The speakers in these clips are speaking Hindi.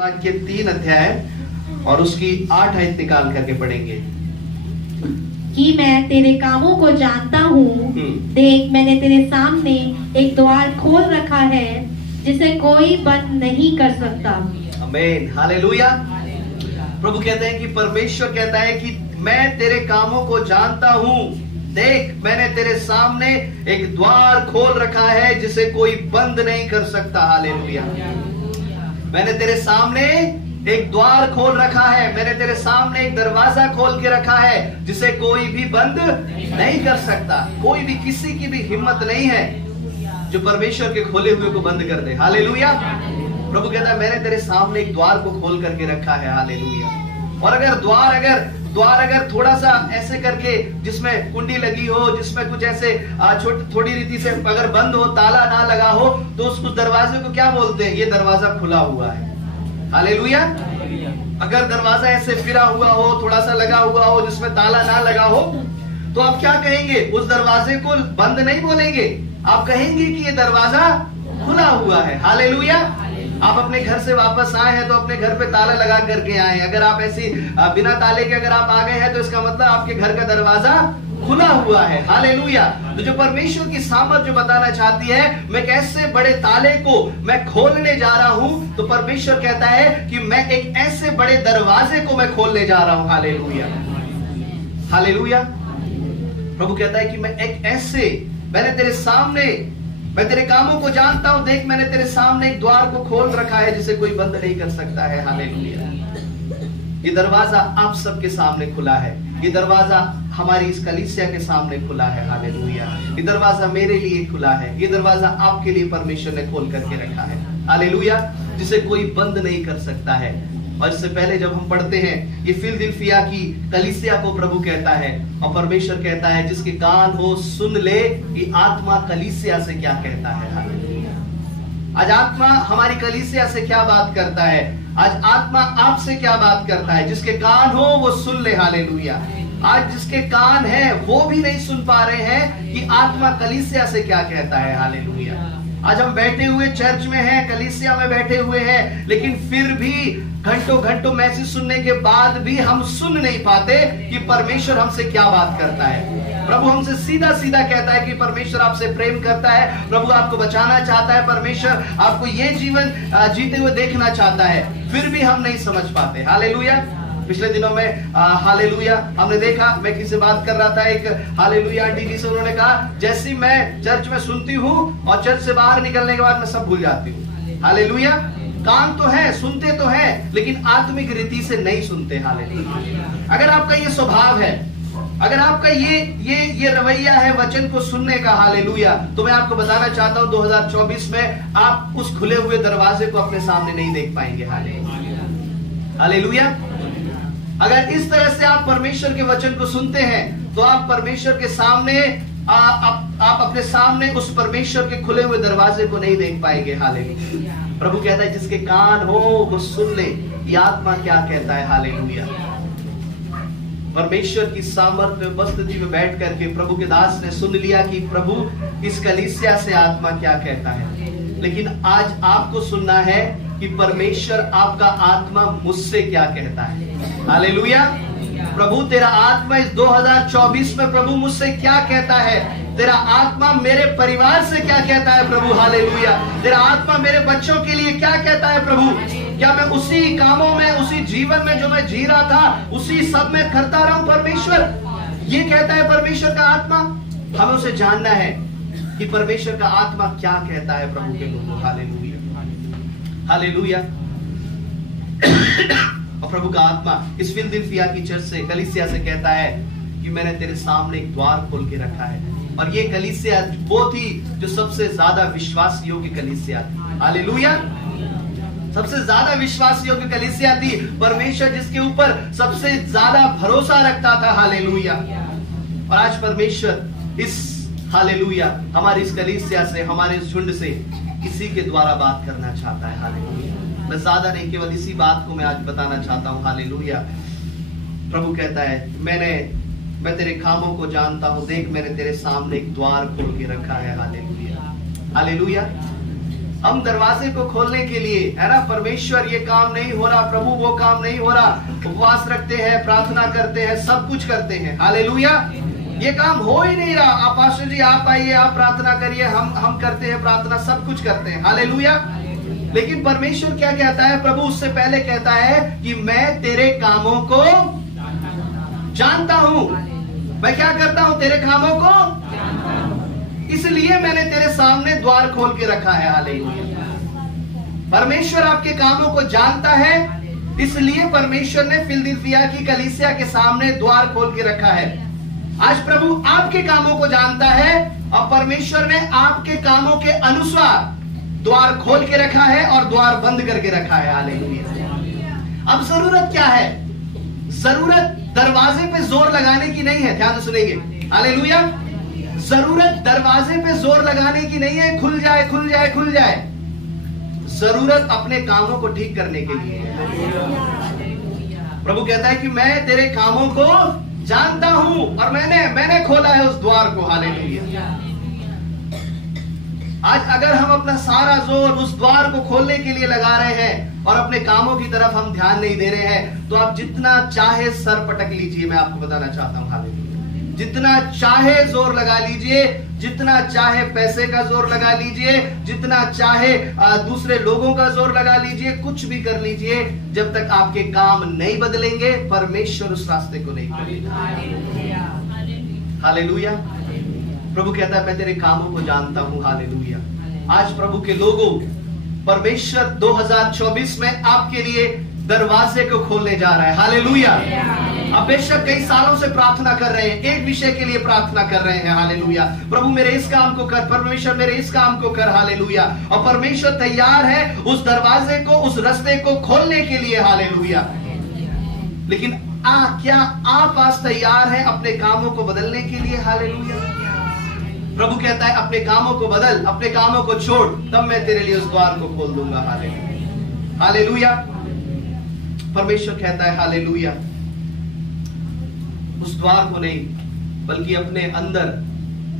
के 3 अध्याय और उसकी 8 आयत निकाल करके पढ़ेंगे। कि मैं तेरे कामों को जानता हूँ, देख मैंने तेरे सामने एक द्वार खोल रखा है जिसे कोई बंद नहीं कर सकता। आमीन, हालेलुया। प्रभु कहते हैं कि परमेश्वर कहता है कि मैं तेरे कामों को जानता हूँ, देख मैंने तेरे सामने एक द्वार खोल रखा है जिसे कोई बंद नहीं कर सकता। हालेलुया। मैंने तेरे सामने एक द्वार खोल रखा है, मैंने तेरे सामने एक दरवाजा खोल के रखा है जिसे कोई भी बंद नहीं कर सकता। कोई भी, किसी की भी हिम्मत नहीं है जो परमेश्वर के खोले हुए को बंद कर दे। हालेलुया। प्रभु कहता है मैंने तेरे सामने एक द्वार को खोल करके रखा है। हालेलुया। और अगर द्वार थोड़ा सा ऐसे करके, जिसमें कुंडी लगी हो, जिसमें कुछ ऐसे थोड़ी रीति से अगर बंद हो, ताला ना लगा हो, तो उस दरवाजे को क्या बोलते हैं? ये दरवाजा खुला हुआ है। हालेलुया। अगर दरवाजा ऐसे फिरा हुआ हो, थोड़ा सा लगा हुआ हो, जिसमें ताला ना लगा हो, तो आप क्या कहेंगे? उस दरवाजे को बंद नहीं बोलेंगे, आप कहेंगे कि ये दरवाजा खुला हुआ है। हालेलुया। आप अपने घर से वापस आए हैं तो अपने घर पे ताला लगा करके आए। अगर आप ऐसी बिना ताले के अगर आप आ गए हैं तो इसका मतलब आपके घर का दरवाजा खुला हुआ है। हालेलुया। तो जो परमेश्वर की सामर्थ जो बताना चाहती है, मैं कैसे बड़े ताले को मैं खोलने जा रहा हूं, तो परमेश्वर कहता है कि मैं एक ऐसे बड़े दरवाजे को मैं खोलने जा रहा हूं। Hallelujah, hallelujah. प्रभु कहता है कि मैं एक ऐसे, मैंने तेरे सामने, मैं तेरे कामों को जानता हूं, देख मैंने तेरे सामने एक द्वार को खोल रखा है जिसे कोई बंद नहीं कर सकता है। हालेलुया। ये दरवाजा आप सबके सामने खुला है, ये दरवाजा हमारी इस कलीसिया के सामने खुला है। हालेलुया। ये दरवाजा मेरे लिए खुला है, ये दरवाजा आपके लिए परमेश्वर ने खोल करके रखा है। हालेलुया। जिसे कोई बंद नहीं कर सकता है। और इससे पहले जब हम पढ़ते हैं, ये फिलदिल्फिया की कलीसिया को प्रभु कहता है, और परमेश्वर कहता है जिसके कान हो सुन ले कि आत्मा कलीसिया से क्या कहता है। हालेलुया। आज आत्मा हमारी कलीसिया से क्या बात करता है? आज आत्मा आपसे क्या बात करता है? जिसके कान हो वो सुन ले। हालेलुया। आज जिसके कान है वो भी नहीं सुन पा रहे हैं कि आत्मा कलीसिया से क्या कहता है। हालेलुया। आज हम बैठे हुए चर्च में हैं, कलीसिया में बैठे हुए हैं, लेकिन फिर भी घंटों घंटों मैसेज सुनने के बाद भी हम सुन नहीं पाते कि परमेश्वर हमसे क्या बात करता है। प्रभु हमसे सीधा सीधा कहता है कि परमेश्वर आपसे प्रेम करता है, प्रभु आपको बचाना चाहता है, परमेश्वर आपको ये जीवन जीते हुए देखना चाहता है, फिर भी हम नहीं समझ पाते। हालेलुया। पिछले दिनों में हालेलुया हमने देखा, मैं किसी से बात कर रहा था, एक हालेलुया आंटी जी से, उन्होंने कहा जैसी मैं चर्च में सुनती हूँ और चर्च से बाहर निकलने के बाद मैं सब भूल जाती हूँ। हालेलुया। कान तो है, सुनते तो है, लेकिन आत्मिक रीति से नहीं सुनते। हालेलुया। अगर आपका ये स्वभाव है, अगर आपका ये रवैया है वचन को सुनने का, हालेलुया, तो मैं आपको बताना चाहता हूँ 2024 में आप उस खुले हुए दरवाजे को अपने सामने नहीं देख पाएंगे। हालेलुया। अगर इस तरह से आप परमेश्वर के वचन को सुनते हैं तो आप परमेश्वर के सामने आप अपने सामने उस परमेश्वर के खुले हुए दरवाजे को नहीं देख पाएंगे। हालेलुया। प्रभु कहता है जिसके कान हो वो सुन ले कि आत्मा क्या कहता है। हालेलुया। परमेश्वर की सामर्थ्य में उपस्थिति में बैठ करके प्रभु के दास ने सुन लिया कि प्रभु इस कलीसिया से आत्मा क्या कहता है, लेकिन आज आपको सुनना है कि परमेश्वर आपका आत्मा मुझसे क्या कहता है। हालेलुया। प्रभु तेरा आत्मा इस 2024 में प्रभु मुझसे क्या कहता है? तेरा आत्मा मेरे परिवार से क्या कहता है प्रभु? हालेलुया। तेरा आत्मा मेरे बच्चों के लिए क्या कहता है प्रभु? क्या मैं उसी कामों में, उसी जीवन में जो मैं जी रहा था, उसी सब में करता रहूं परमेश्वर? ये कहता है परमेश्वर का आत्मा। हमें उसे जानना है कि परमेश्वर का आत्मा क्या कहता है प्रभु के लोगों। Hallelujah, hallelujah. और प्रभु का आत्मा इस फिलदिल्फिया की चर्च से, कलीसिया से कहता है कि मैंने तेरे सामने एक द्वार खोल के रखा है। और ये कलीसिया वो थी जो सबसे ज्यादा विश्वास योग्य कलीसिया थी। हालेलुया। सबसे ज्यादा विश्वास योग्य कलीसिया थी, परमेश्वर जिसके ऊपर सबसे ज्यादा भरोसा रखता था। हालेलुया। और आज परमेश्वर इस, हालेलुया, हमारी इस कलीसिया से, हमारे इस झुंड से इसी के द्वारा बात करना चाहता है। हालेलुया। मैं ज्यादा नहीं, केवल इसी बात को मैं आज बताना चाहता हूँ। हालेलुया। प्रभु कहता है मैं तेरे कामों को जानता हूँ, देख मैंने तेरे सामने एक द्वार खोल के रखा है। Hallelujah, hallelujah. हम दरवाजे को खोलने के लिए, है ना, परमेश्वर ये काम नहीं हो रहा, प्रभु वो काम नहीं हो रहा, उपवास रखते हैं, प्रार्थना करते हैं, सब कुछ करते हैं, हालेलुया, ये काम हो ही नहीं रहा। आप पास्टर जी आप आइए, आप प्रार्थना करिए, हम करते हैं प्रार्थना, सब कुछ करते हैं, हालेलुया। लेकिन परमेश्वर क्या कहता है? प्रभु उससे पहले कहता है कि मैं तेरे कामों को जानता हूं। मैं क्या करता हूं? तेरे कामों को, इसलिए मैंने तेरे सामने द्वार खोल के रखा है, हालेलुया। परमेश्वर आपके कामों को जानता है, इसलिए परमेश्वर ने फिलदिल्फिया की कलीसिया के सामने द्वार खोल के रखा है। आज प्रभु आपके कामों को जानता है और परमेश्वर ने आपके कामों के अनुसार द्वार खोल के रखा है और द्वार बंद करके रखा है, हालेलुया। अब जरूरत क्या है? जरूरत दरवाजे पे जोर लगाने की नहीं है, ध्यान से सुनेंगे, हालेलुया। जरूरत दरवाजे पे जोर लगाने की नहीं है, खुल जाए खुल जाए खुल जाए। जरूरत अपने कामों को ठीक करने के लिए है। प्रभु कहता है कि मैं तेरे कामों को जानता हूं और मैंने खोला है उस द्वार को, हालेलुया। आज अगर हम अपना सारा जोर उस द्वार को खोलने के लिए लगा रहे हैं और अपने कामों की तरफ हम ध्यान नहीं दे रहे हैं, तो आप जितना चाहे सर पटक लीजिए, मैं आपको बताना चाहता हूं, हालेलुया। जितना चाहे जोर लगा लीजिए, जितना चाहे पैसे का जोर लगा लीजिए, जितना चाहे दूसरे लोगों का जोर लगा लीजिए, कुछ भी कर लीजिए, जब तक आपके काम नहीं बदलेंगे, परमेश्वर उस रास्ते को नहीं खोलेगा, हालेलुया। प्रभु कहता है मैं तेरे कामों को जानता हूं, हालेलुया। आज प्रभु के लोगों, परमेश्वर 2024 में आपके लिए दरवाजे को खोलने जा रहा है, हालेलुया। आप बेशक कई सालों से प्रार्थना कर रहे हैं, एक विषय के लिए प्रार्थना कर रहे हैं, हालेलुया। प्रभु मेरे इस काम को कर, परमेश्वर मेरे इस काम को कर, हालेलुया। और परमेश्वर तैयार है उस दरवाजे को, उस रास्ते को खोलने के लिए, हालेलुया। लेकिन क्या आप आज तैयार हैं अपने कामों को बदलने के लिए, हालेलुया। प्रभु कहता है अपने कामों को बदल, अपने कामों को छोड़, तब मैं तेरे लिए उस द्वार को खोल दूंगा, हालेलुया, हालेलुया। परमेश्वर कहता है, हालेलुया, उस द्वार को नहीं बल्कि अपने अंदर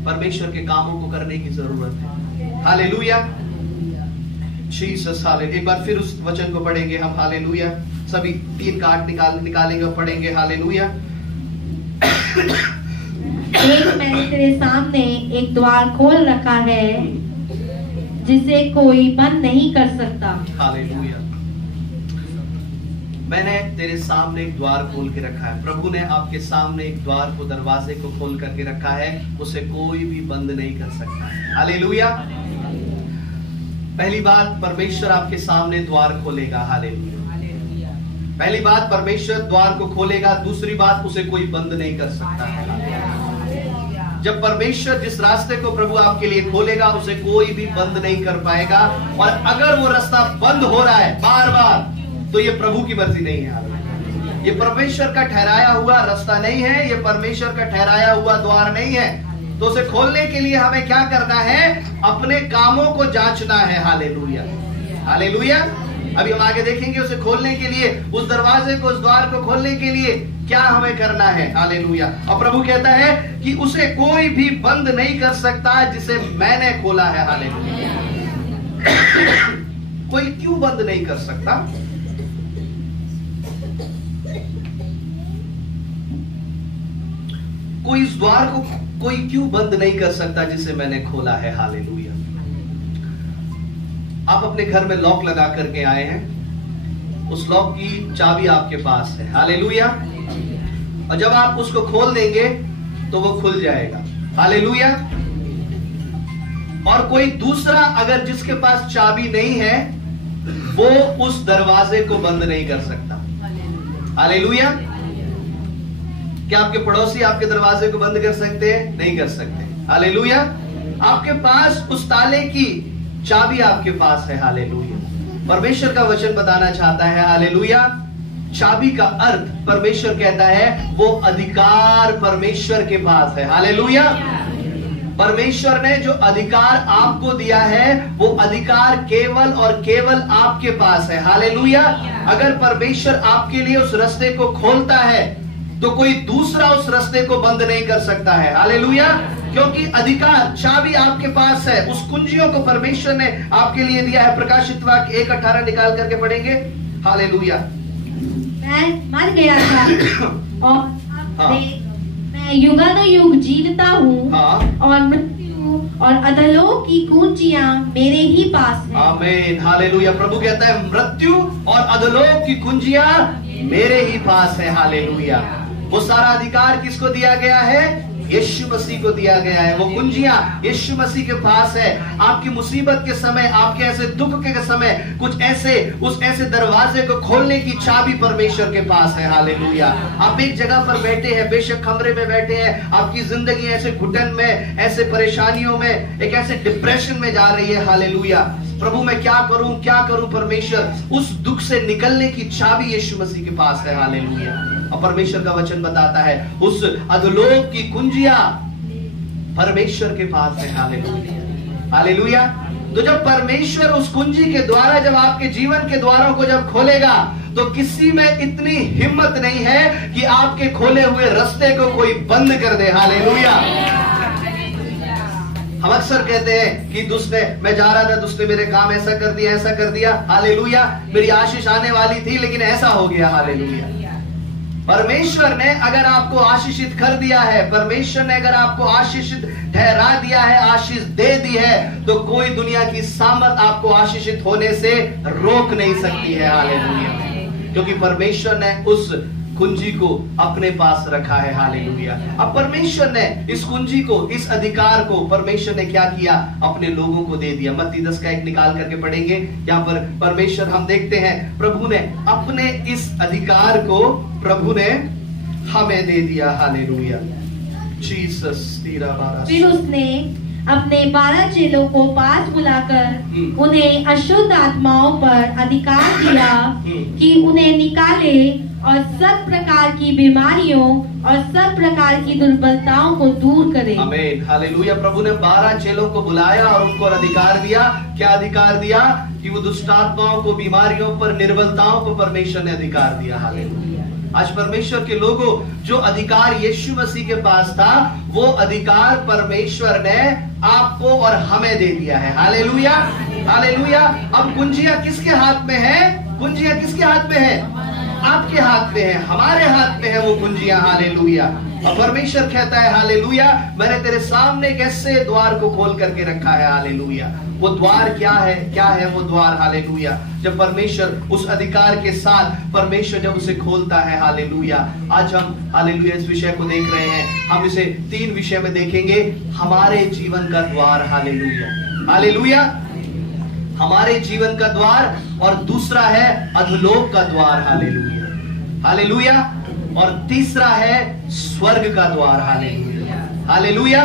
परमेश्वर के कामों को करने की जरूरत है, हालेलुया। Jesus, hallelujah. एक बार फिर उस वचन को पढ़ेंगे हम, हालेलुया। सभी 3 का 8 निकालेंगे और पढ़ेंगे, हालेलुया। देख मैंने तेरे सामने एक द्वार खोल रखा है जिसे कोई बंद नहीं कर सकता, हालेलुया। मैंने तेरे सामने एक द्वार खोल के रखा है। प्रभु ने आपके सामने एक द्वार को, दरवाजे को खोल करके रखा है, उसे कोई भी बंद नहीं कर सकता, हालेलुया। पहली बात, परमेश्वर आपके सामने द्वार खोलेगा, हालेलुया। पहली बात, परमेश्वर द्वार को खोलेगा। दूसरी बात, उसे कोई बंद नहीं कर सकता है। जब परमेश्वर जिस रास्ते को प्रभु आपके लिए खोलेगा, उसे कोई भी बंद नहीं कर पाएगा। और अगर वो रास्ता बंद हो रहा है बार बार, तो ये प्रभु की मर्जी नहीं है, ये परमेश्वर का ठहराया हुआ रास्ता नहीं है, ये परमेश्वर का ठहराया हुआ द्वार नहीं है। तो उसे खोलने के लिए हमें क्या करना है? अपने कामों को जांचना है, हालेलुया, हालेलुया। अभी हम आगे देखेंगे उसे खोलने के लिए, उस दरवाजे को, उस द्वार को खोलने के लिए क्या हमें करना है, हालेलुया। और प्रभु कहता है कि उसे कोई भी बंद नहीं कर सकता जिसे मैंने खोला है, हालेलुया। कोई क्यों बंद नहीं कर सकता? कोई इस द्वार को कोई क्यों बंद नहीं कर सकता जिसे मैंने खोला है, हालेलुया। आप अपने घर में लॉक लगा करके आए हैं, उस लॉक की चाबी आपके पास है, हालेलुया। और जब आप उसको खोल देंगे तो वो खुल जाएगा, हालेलुया। और कोई दूसरा अगर जिसके पास चाबी नहीं है, वो उस दरवाजे को बंद नहीं कर सकता, हालेलुया। क्या आपके पड़ोसी आपके दरवाजे को बंद कर सकते हैं? नहीं कर सकते, हालेलुया। आपके पास उस ताले की चाबी आपके पास है, हालेलुया। परमेश्वर का वचन बताना चाहता है, हालेलुया। चाबी का अर्थ, परमेश्वर कहता है, वो अधिकार परमेश्वर के पास है, हालेलुया। परमेश्वर ने जो अधिकार आपको दिया है, वो अधिकार केवल और केवल आपके पास है, हालेलुया। अगर परमेश्वर आपके लिए उस रास्ते को खोलता है, तो कोई दूसरा उस रास्ते को बंद नहीं कर सकता है, हालेलुया। क्योंकि अधिकार, चाबी आपके पास है। उस कुंजियों को परमेश्वर ने आपके लिए दिया है। प्रकाशित वाक्य 1:18 निकाल करके पढ़ेंगे। हालेलुया। मैं मर गया था और हाँ। मैं युगानुयुग जीवता हूँ, हाँ। और मृत्यु और अधोलोक की कुंजियां मेरे ही पास है। आमीन, हालेलुया। प्रभु कहता है मृत्यु और अधोलोक की कुंजियां मेरे ही पास है। हालेलुया। वो सारा अधिकार किसको दिया गया है? यीशु मसीह को दिया गया है। वो कुंजियां यीशु मसीह के पास है। आपकी मुसीबत के समय, आपके ऐसे दुख के समय, कुछ ऐसे उस ऐसे दरवाजे को खोलने की चाबी परमेश्वर के पास है। हालेलुया। आप एक जगह पर बैठे हैं, बेशक कमरे में बैठे हैं, आपकी जिंदगी ऐसे घुटन में, ऐसे परेशानियों में, एक ऐसे डिप्रेशन में जा रही है। हालेलुया। प्रभु मैं क्या करूं, क्या करूं? परमेश्वर, उस दुख से निकलने की चाबी यीशु मसीह के पास है। हालेलुया। और परमेश्वर का वचन बताता है उस अधोलोक की कुंजियां परमेश्वर के पास है। हालेलुया। हालेलुया। तो जब परमेश्वर उस कुंजी के द्वारा, जब आपके जीवन के द्वारों को जब खोलेगा, तो किसी में इतनी हिम्मत नहीं है कि आपके खोले हुए रास्ते को कोई बंद कर दे। हालेलुया। हम अक्सर कहते हैं कि दुष्ट ने, मैं जा रहा था, दुष्ट ने मेरे काम ऐसा कर दिया, ऐसा कर दिया। हालेलुया। मेरी आशीष आने वाली थी लेकिन ऐसा हो गया। हालेलुया। परमेश्वर ने अगर आपको आशीषित कर दिया है, परमेश्वर ने अगर आपको आशीषित ठहरा दिया है, आशीष दे दी है, तो कोई दुनिया की सामर्थ आपको आशीषित होने से रोक नहीं सकती है। हालेलुया। क्योंकि परमेश्वर ने उस कुंजी को अपने पास रखा है। हालेलुया। अब परमेश्वर ने इस कुंजी को, इस अधिकार को परमेश्वर ने क्या किया? अपने लोगों को दे दिया। मत्ती 10:1 निकाल करके पढ़ेंगे। यहाँ पर परमेश्वर, हम देखते हैं प्रभु ने अपने इस अधिकार को प्रभु ने हमें दे दिया। हालेलुया। जीसस। फिर उसने अपने 12 चेलों को पास बुलाकर उन्हें अशुद्ध आत्माओं पर अधिकार दिया कि उन्हें निकाले और सब प्रकार की बीमारियों और सब प्रकार की दुर्बलताओं को दूर करे। आमीन। हालेलुया। प्रभु ने 12 चेलों को बुलाया और उनको अधिकार दिया। क्या अधिकार दिया? कि वो दुष्ट आत्माओं को, बीमारियों पर, निर्बलताओं को परमेश्वर ने अधिकार दिया। हालेलुया। आज परमेश्वर के लोगों, जो अधिकार यीशु मसीह के पास था, वो अधिकार परमेश्वर ने आपको और हमें दे दिया है। हालेलुया। हालेलुया। अब कुंजियां किसके हाथ में है? कुंजियां किसके हाथ में है? आपके हाथ में है, हमारे हाथ में है वो कुंजियां। हालेलुया। और परमेश्वर कहता है हालेलुया, मैंने तेरे सामने एक ऐसे द्वार को खोल करके रखा है। हालेलुया। वो द्वार क्या है? क्या है वो द्वार? हालेलुया। जब परमेश्वर उस अधिकार के साथ, परमेश्वर जब उसे खोलता है। हालेलुया। आज हम हालेलुया इस विषय को देख रहे हैं। हम इसे 3 विषय में देखेंगे। हमारे जीवन का द्वार। हालेलुया। हालेलुया। हमारे जीवन का द्वार, और दूसरा है अधोलोक का द्वार। हालेलुया। हालेलुया। और तीसरा है स्वर्ग का द्वार। हालेलुया। हालेलुया।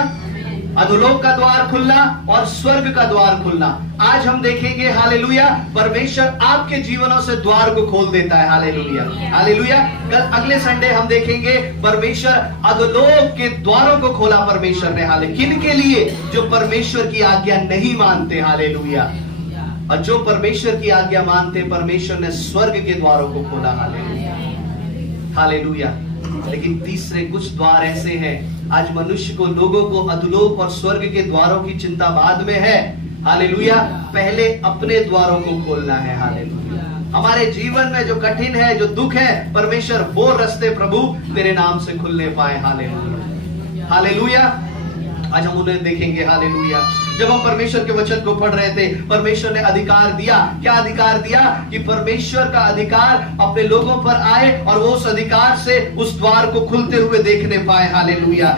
अधोलोक का द्वार खुलना और स्वर्ग का द्वार खुलना। आज हम देखेंगे हालेलुया, परमेश्वर आपके जीवनों से द्वार को खोल देता है। हालेलुया। हालेलुया। कल अगले संडे हम देखेंगे परमेश्वर अधोलोक के द्वारों को खोला परमेश्वर ने। हालेलुया। किन के लिए? जो परमेश्वर की आज्ञा नहीं मानते। हालेलुया। और जो परमेश्वर की आज्ञा मानते, परमेश्वर ने स्वर्ग के द्वारों को खोला। हालेलुया। हालेलुया। लेकिन तीसरे कुछ द्वार ऐसे हैं, आज मनुष्य को, लोगों को अधोलोक और स्वर्ग के द्वारों की चिंता बाद में है। हालेलुया। पहले अपने द्वारों को खोलना है। हालेलुया। हमारे जीवन में जो कठिन है, जो दुख है, परमेश्वर वो रास्ते प्रभु तेरे नाम से खुलने पाए। हालेलुया। हालेलुया। आज हम उन्हें देखेंगे। हालेलुया। जब हम परमेश्वर के वचन को पढ़ रहे थे, परमेश्वर ने अधिकार दिया। क्या अधिकार दिया? कि परमेश्वर का अधिकार अपने लोगों पर आए और वो उस अधिकार से उस द्वार को खुलते हुए देखने पाए। हालेलुया।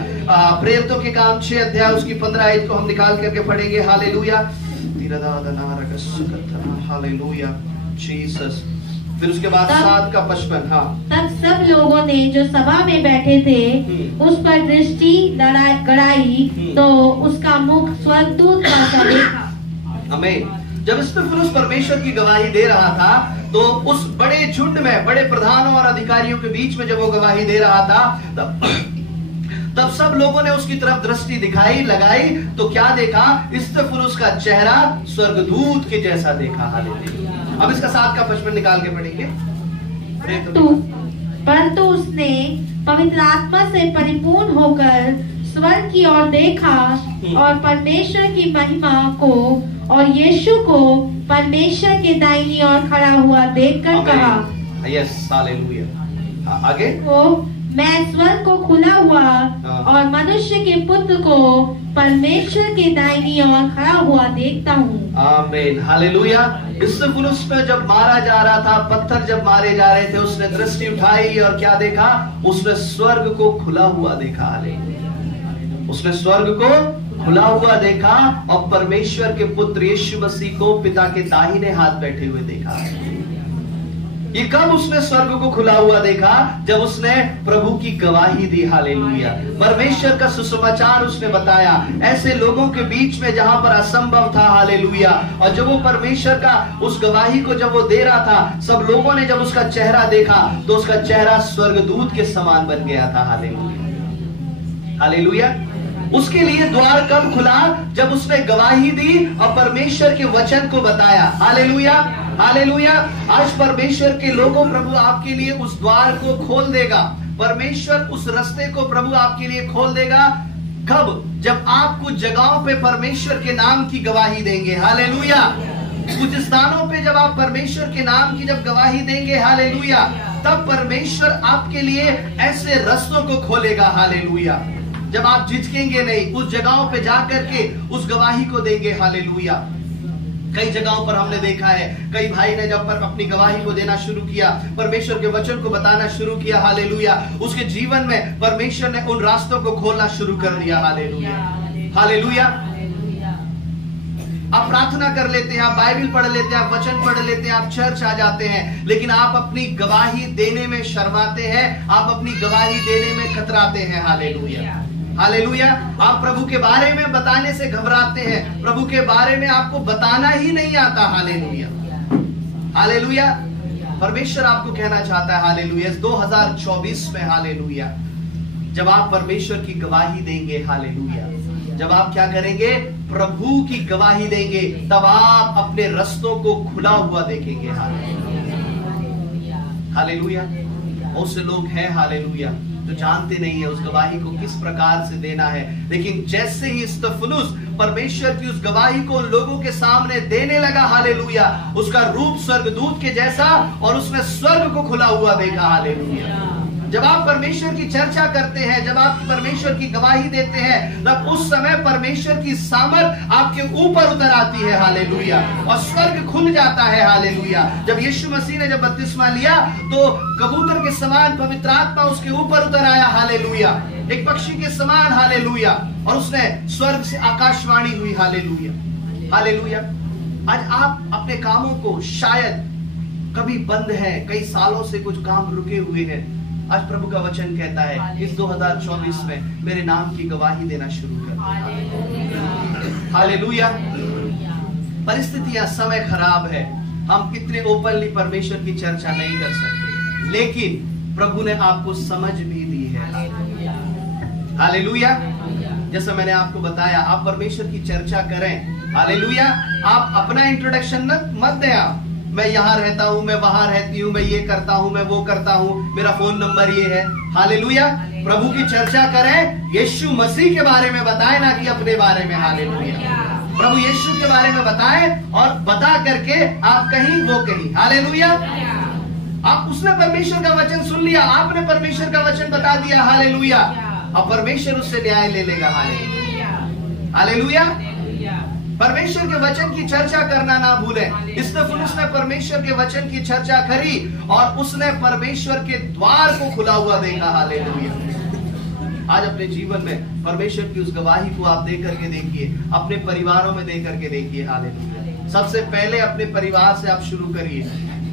प्रेरितों के काम 6 अध्याय उसकी 15 आयत को हम निकाल करके पढ़ेंगे। हालेलुया। हालेलुया। जीसस। फिर उसके बाद 7 का 55। हाँ। तब सब लोगों ने जो सभा में बैठे थे उस पर दृष्टि गड़ाई, तो उसका मुख स्वर्गदूत का सा देखा। हमें जब स्तिफनुस परमेश्वर की गवाही दे रहा था, तो उस बड़े झुंड में, बड़े प्रधानों और अधिकारियों के बीच में जब वो गवाही दे रहा था, तब सब लोगों ने उसकी तरफ दृष्टि दिखाई, लगाई, तो क्या देखा? स्तिफनुस का चेहरा स्वर्गदूत के जैसा देखा। हालेलुया। अब इसका 7 का 55 निकाल के पढ़ेंगे। परंतु उसने पवित्र आत्मा से परिपूर्ण होकर स्वर्ग की ओर देखा और परमेश्वर की महिमा को और यीशु को परमेश्वर के दाहिनी ओर खड़ा हुआ देखकर कहा, यस, हालेलुया। आगे, तो मैं स्वर्ग को खुला हुआ और मनुष्य के पुत्र को परमेश्वर के दाहिनी ओर खड़ा हुआ देखता हूँ। आमीन, हालेलुया। स्तिफनुस पे जब मारा जा रहा था, पत्थर जब मारे जा रहे थे, उसने दृष्टि उठाई और क्या देखा? उसने स्वर्ग को खुला हुआ देखा। हालेलुया। उसने स्वर्ग को खुला हुआ देखा और परमेश्वर के पुत्र यीशु मसीह को पिता के दाहिने हाथ बैठे हुए देखा। ये कब उसने स्वर्ग को खुला हुआ देखा? जब उसने प्रभु की गवाही दी। हालेलुया। परमेश्वर का सुसमाचार उसने बताया ऐसे लोगों के बीच में जहां पर असंभव था। हालेलुया। और जब वो परमेश्वर का उस गवाही को जब वो दे रहा था, सब लोगों ने जब उसका चेहरा देखा तो उसका चेहरा स्वर्गदूत के समान बन गया था। Hallelujah, hallelujah. उसके लिए द्वार कब खुला? जब उसने गवाही दी और परमेश्वर के वचन को बताया। Hallelujah, hallelujah. आज परमेश्वर के लोगों, प्रभु आपके लिए उस द्वार को खोल देगा। परमेश्वर उस रास्ते को प्रभु आपके लिए खोल देगा। कब? जब आप कुछ जगहों पे परमेश्वर के नाम की गवाही देंगे। हालेलुया। कुछ स्थानों पे जब आप परमेश्वर के नाम की जब गवाही देंगे, हालेलुया, तब परमेश्वर आपके लिए ऐसे रास्तों को खोलेगा। हालेलुया। जब आप झिझकेंगे नहीं, उस जगहों पे जाकर के उस गवाही को देंगे। हालेलुया। कई जगहों पर हमने देखा है, कई भाई ने जब पर अपनी गवाही को देना शुरू किया, परमेश्वर के वचन को बताना शुरू किया। हालेलुया। उसके जीवन में परमेश्वर ने उन रास्तों को खोलना शुरू कर दिया। Hallelujah, hallelujah. आप प्रार्थना कर लेते हैं, आप बाइबल पढ़ लेते हैं, आप वचन पढ़ लेते हैं, आप चर्च आ जाते हैं, लेकिन आप अपनी गवाही देने में शर्माते हैं, आप अपनी गवाही देने में कतराते हैं। Hallelujah, hallelujah. आप प्रभु के बारे में बताने से घबराते हैं, प्रभु के बारे में आपको बताना ही नहीं आता। Hallelujah, hallelujah. परमेश्वर आपको कहना चाहता है, हालेलुया, 2024 में, हालेलुया, जब आप परमेश्वर की गवाही देंगे, हालेलुया, जब आप क्या करेंगे? प्रभु की गवाही देंगे, तब आप अपने रास्तों को खुला हुआ देखेंगे। Hallelujah, hallelujah. बहुत से लोग हैं, हालेलुया, जो जानते नहीं है उस गवाही को किस प्रकार से देना है, लेकिन जैसे ही स्तिफनुस परमेश्वर की उस गवाही को लोगों के सामने देने लगा, हालेलुया, उसका रूप स्वर्गदूत के जैसा और उसने स्वर्ग को खुला हुआ देखा। हालेलुया। जब आप परमेश्वर की चर्चा करते हैं, जब आप परमेश्वर की गवाही देते हैं, तब उस समय परमेश्वर की सामर्थ आपके ऊपर उतर आती है। हालेलुया। और स्वर्ग खुल जाता है। हालेलुया। जब यीशु मसीह ने जब बपतिस्मा लिया तो कबूतर के समान पवित्र आत्मा उसके ऊपर उतर आया। हालेलुया। एक पक्षी के समान। हालेलुया। और उसने स्वर्ग से आकाशवाणी हुई। Hallelujah, hallelujah. आज आप अपने कामों को शायद कभी बंद है, कई सालों से कुछ काम रुके हुए हैं, आज प्रभु का वचन कहता है इस 2024 में मेरे नाम की गवाही देना शुरू कर। हालेलुया। परिस्थितियां, समय खराब है, हम इतने ओपनली परमेश्वर की चर्चा नहीं कर सकते, लेकिन प्रभु ने आपको समझ भी दी है। हालेलुया। जैसा मैंने आपको बताया, आप परमेश्वर की चर्चा करें। हालेलुया। आप अपना इंट्रोडक्शन मत दें। आप, मैं यहाँ रहता हूँ, मैं वहां रहती हूँ, मैं ये करता हूँ, मैं वो करता हूँ, मेरा फोन नंबर ये है। हालेलुया। प्रभु की चर्चा करें, यीशु मसीह के बारे में बताएं, ना कि अपने बारे में। हालेलुया। प्रभु यीशु के बारे में बताएं और बता करके आप कहीं वो कहीं। हालेलुया। आप, उसने परमेश्वर का वचन सुन लिया, आपने परमेश्वर का वचन बता दिया। हालेलुया। और परमेश्वर उससे न्याय ले लेगा। Hallelujah, hallelujah. परमेश्वर के वचन की चर्चा करना ना भूलें। स्तिफनुस ने परमेश्वर के वचन की चर्चा करी और उसने परमेश्वर के द्वार को खुला हुआ देखा। हालेलुया। आज अपने जीवन में परमेश्वर की उस गवाही को आप दे करके देखिए, अपने परिवारों में दे करके देखिए। हालेलुया। सबसे पहले अपने परिवार से आप शुरू करिए।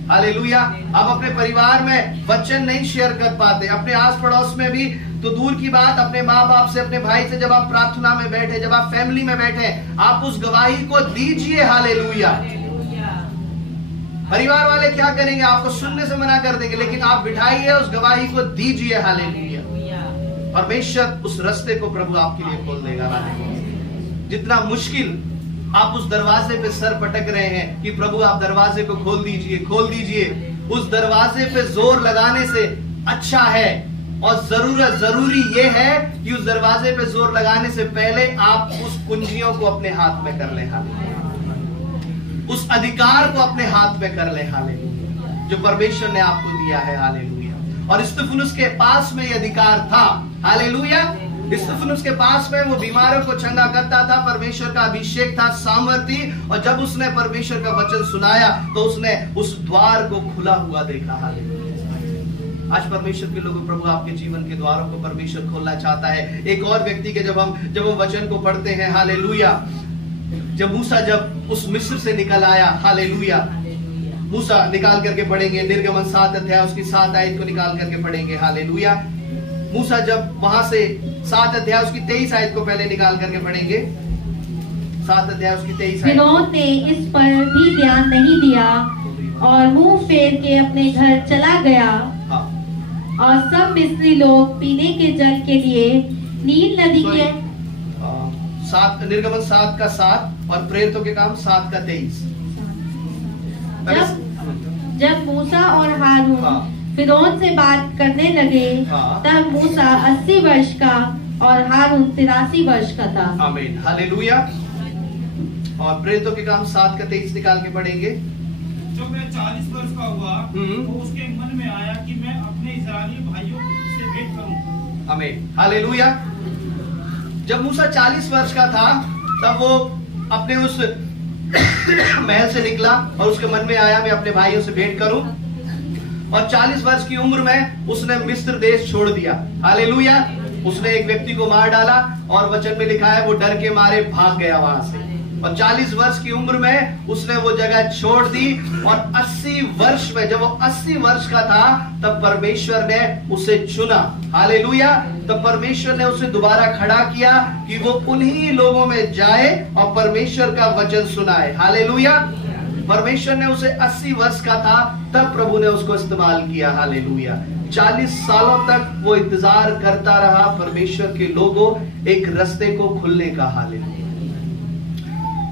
हालेलुया। आप अपने परिवार में वचन नहीं शेयर कर पाते, अपने आस पड़ोस में भी तो दूर की बात, अपने माँ बाप से, अपने भाई से, जब आप प्रार्थना में बैठे, जब आप फैमिली में बैठे, आप उस गवाही को दीजिए। हालेलुया। परिवार वाले क्या करेंगे? आपको सुनने से मना कर देंगे, लेकिन आप बिठाइए, उस गवाही को दीजिए। हालेलुया। परमेश्वर उस रास्ते को प्रभु आपके लिए खोल देगा। हालेलुया। जितना मुश्किल आप उस दरवाजे पे सर पटक रहे हैं कि प्रभु आप दरवाजे को खोल दीजिए, खोल दीजिए, उस दरवाजे पे जोर लगाने से अच्छा है और जरूरी ये है कि उस दरवाजे पे जोर लगाने से पहले आप उस कुंजियों को अपने हाथ में कर लें। हालेलुया। उस अधिकार को अपने हाथ में कर लें। हालेलुया। जो परमेश्वर ने आपको दिया है। हालेलुया। और स्तिफनुस के पास में यह अधिकार था। हालेलुया। स्तिफनुस के पास में वो बीमारों को चंगा करता था। परमेश्वर का अभिषेक था, सामर्थ्य। और जब उसने परमेश्वर का वचन सुनाया तो उसने उस द्वार को खुला हुआ देखा। हालेलुया। आज परमेश्वर के लोगों, प्रभु आपके जीवन के द्वारों को परमेश्वर खोलना चाहता है। एक और व्यक्ति के जब हम वचन को पढ़ते हैं, हालेलुया, जब मूसा जब उस मिस्र से निकल आया, हालेलुया, मूसा निकाल करके पढ़ेंगे निर्गमन 7 अध्याय उसकी 7 आयत को निकाल करके पढ़ेंगे। हालेलुया। मूसा जब वहां से 7 अध्याय उसकी 23 आयत को पहले निकाल करके पढ़ेंगे। 7 अध्याय उसकी 23 आयत। फिरौन ने इस पर भी ध्यान नहीं दिया और मुंह फेर के अपने घर चला गया। हाँ। और सब मिस्री लोग पीने के जल के लिए नील नदी के निर्गमन 7 का 7 और प्रेरितों के काम 7 का 23। जब मूसा और हारून फिरौन से बात करने लगे, तब मूसा 80 वर्ष का और हारून 83 वर्ष का था। आमीन। हालेलुया। और प्रेरितों के काम 7 का 23 निकाल के पढ़ेंगे। जब मैं 40 वर्ष का हुआ तो उसके मन में आया कि मैं अपने इस्राएली भाइयों से भेंट करूं। आमीन। हालेलुया। जब मूसा 40 वर्ष का था तब वो अपने उस महल से निकला और उसके मन में आया मैं अपने भाइयों से भेंट करूं। और 40 वर्ष की उम्र में उसने मिस्र देश छोड़ दिया। हालेलुया। उसने एक व्यक्ति को मार डाला और वचन में लिखा है वो डर के मारे भाग गया वहां से। और 40 वर्ष की उम्र में उसने वो जगह छोड़ दी। और 80 वर्ष में, जब वो 80 वर्ष का था, तब परमेश्वर ने उसे चुना। हालेलुया। तब परमेश्वर ने उसे दोबारा खड़ा किया कि वो उन्हीं लोगों में जाए और परमेश्वर का वचन सुनाए। हालेलुया। परमेश्वर ने उसे 80 वर्ष का था तब प्रभु ने उसको इस्तेमाल किया। हालेलुया। 40 सालों तक वो इंतजार करता रहा परमेश्वर के लोगों एक रास्ते को खुलने का। हालेलुया।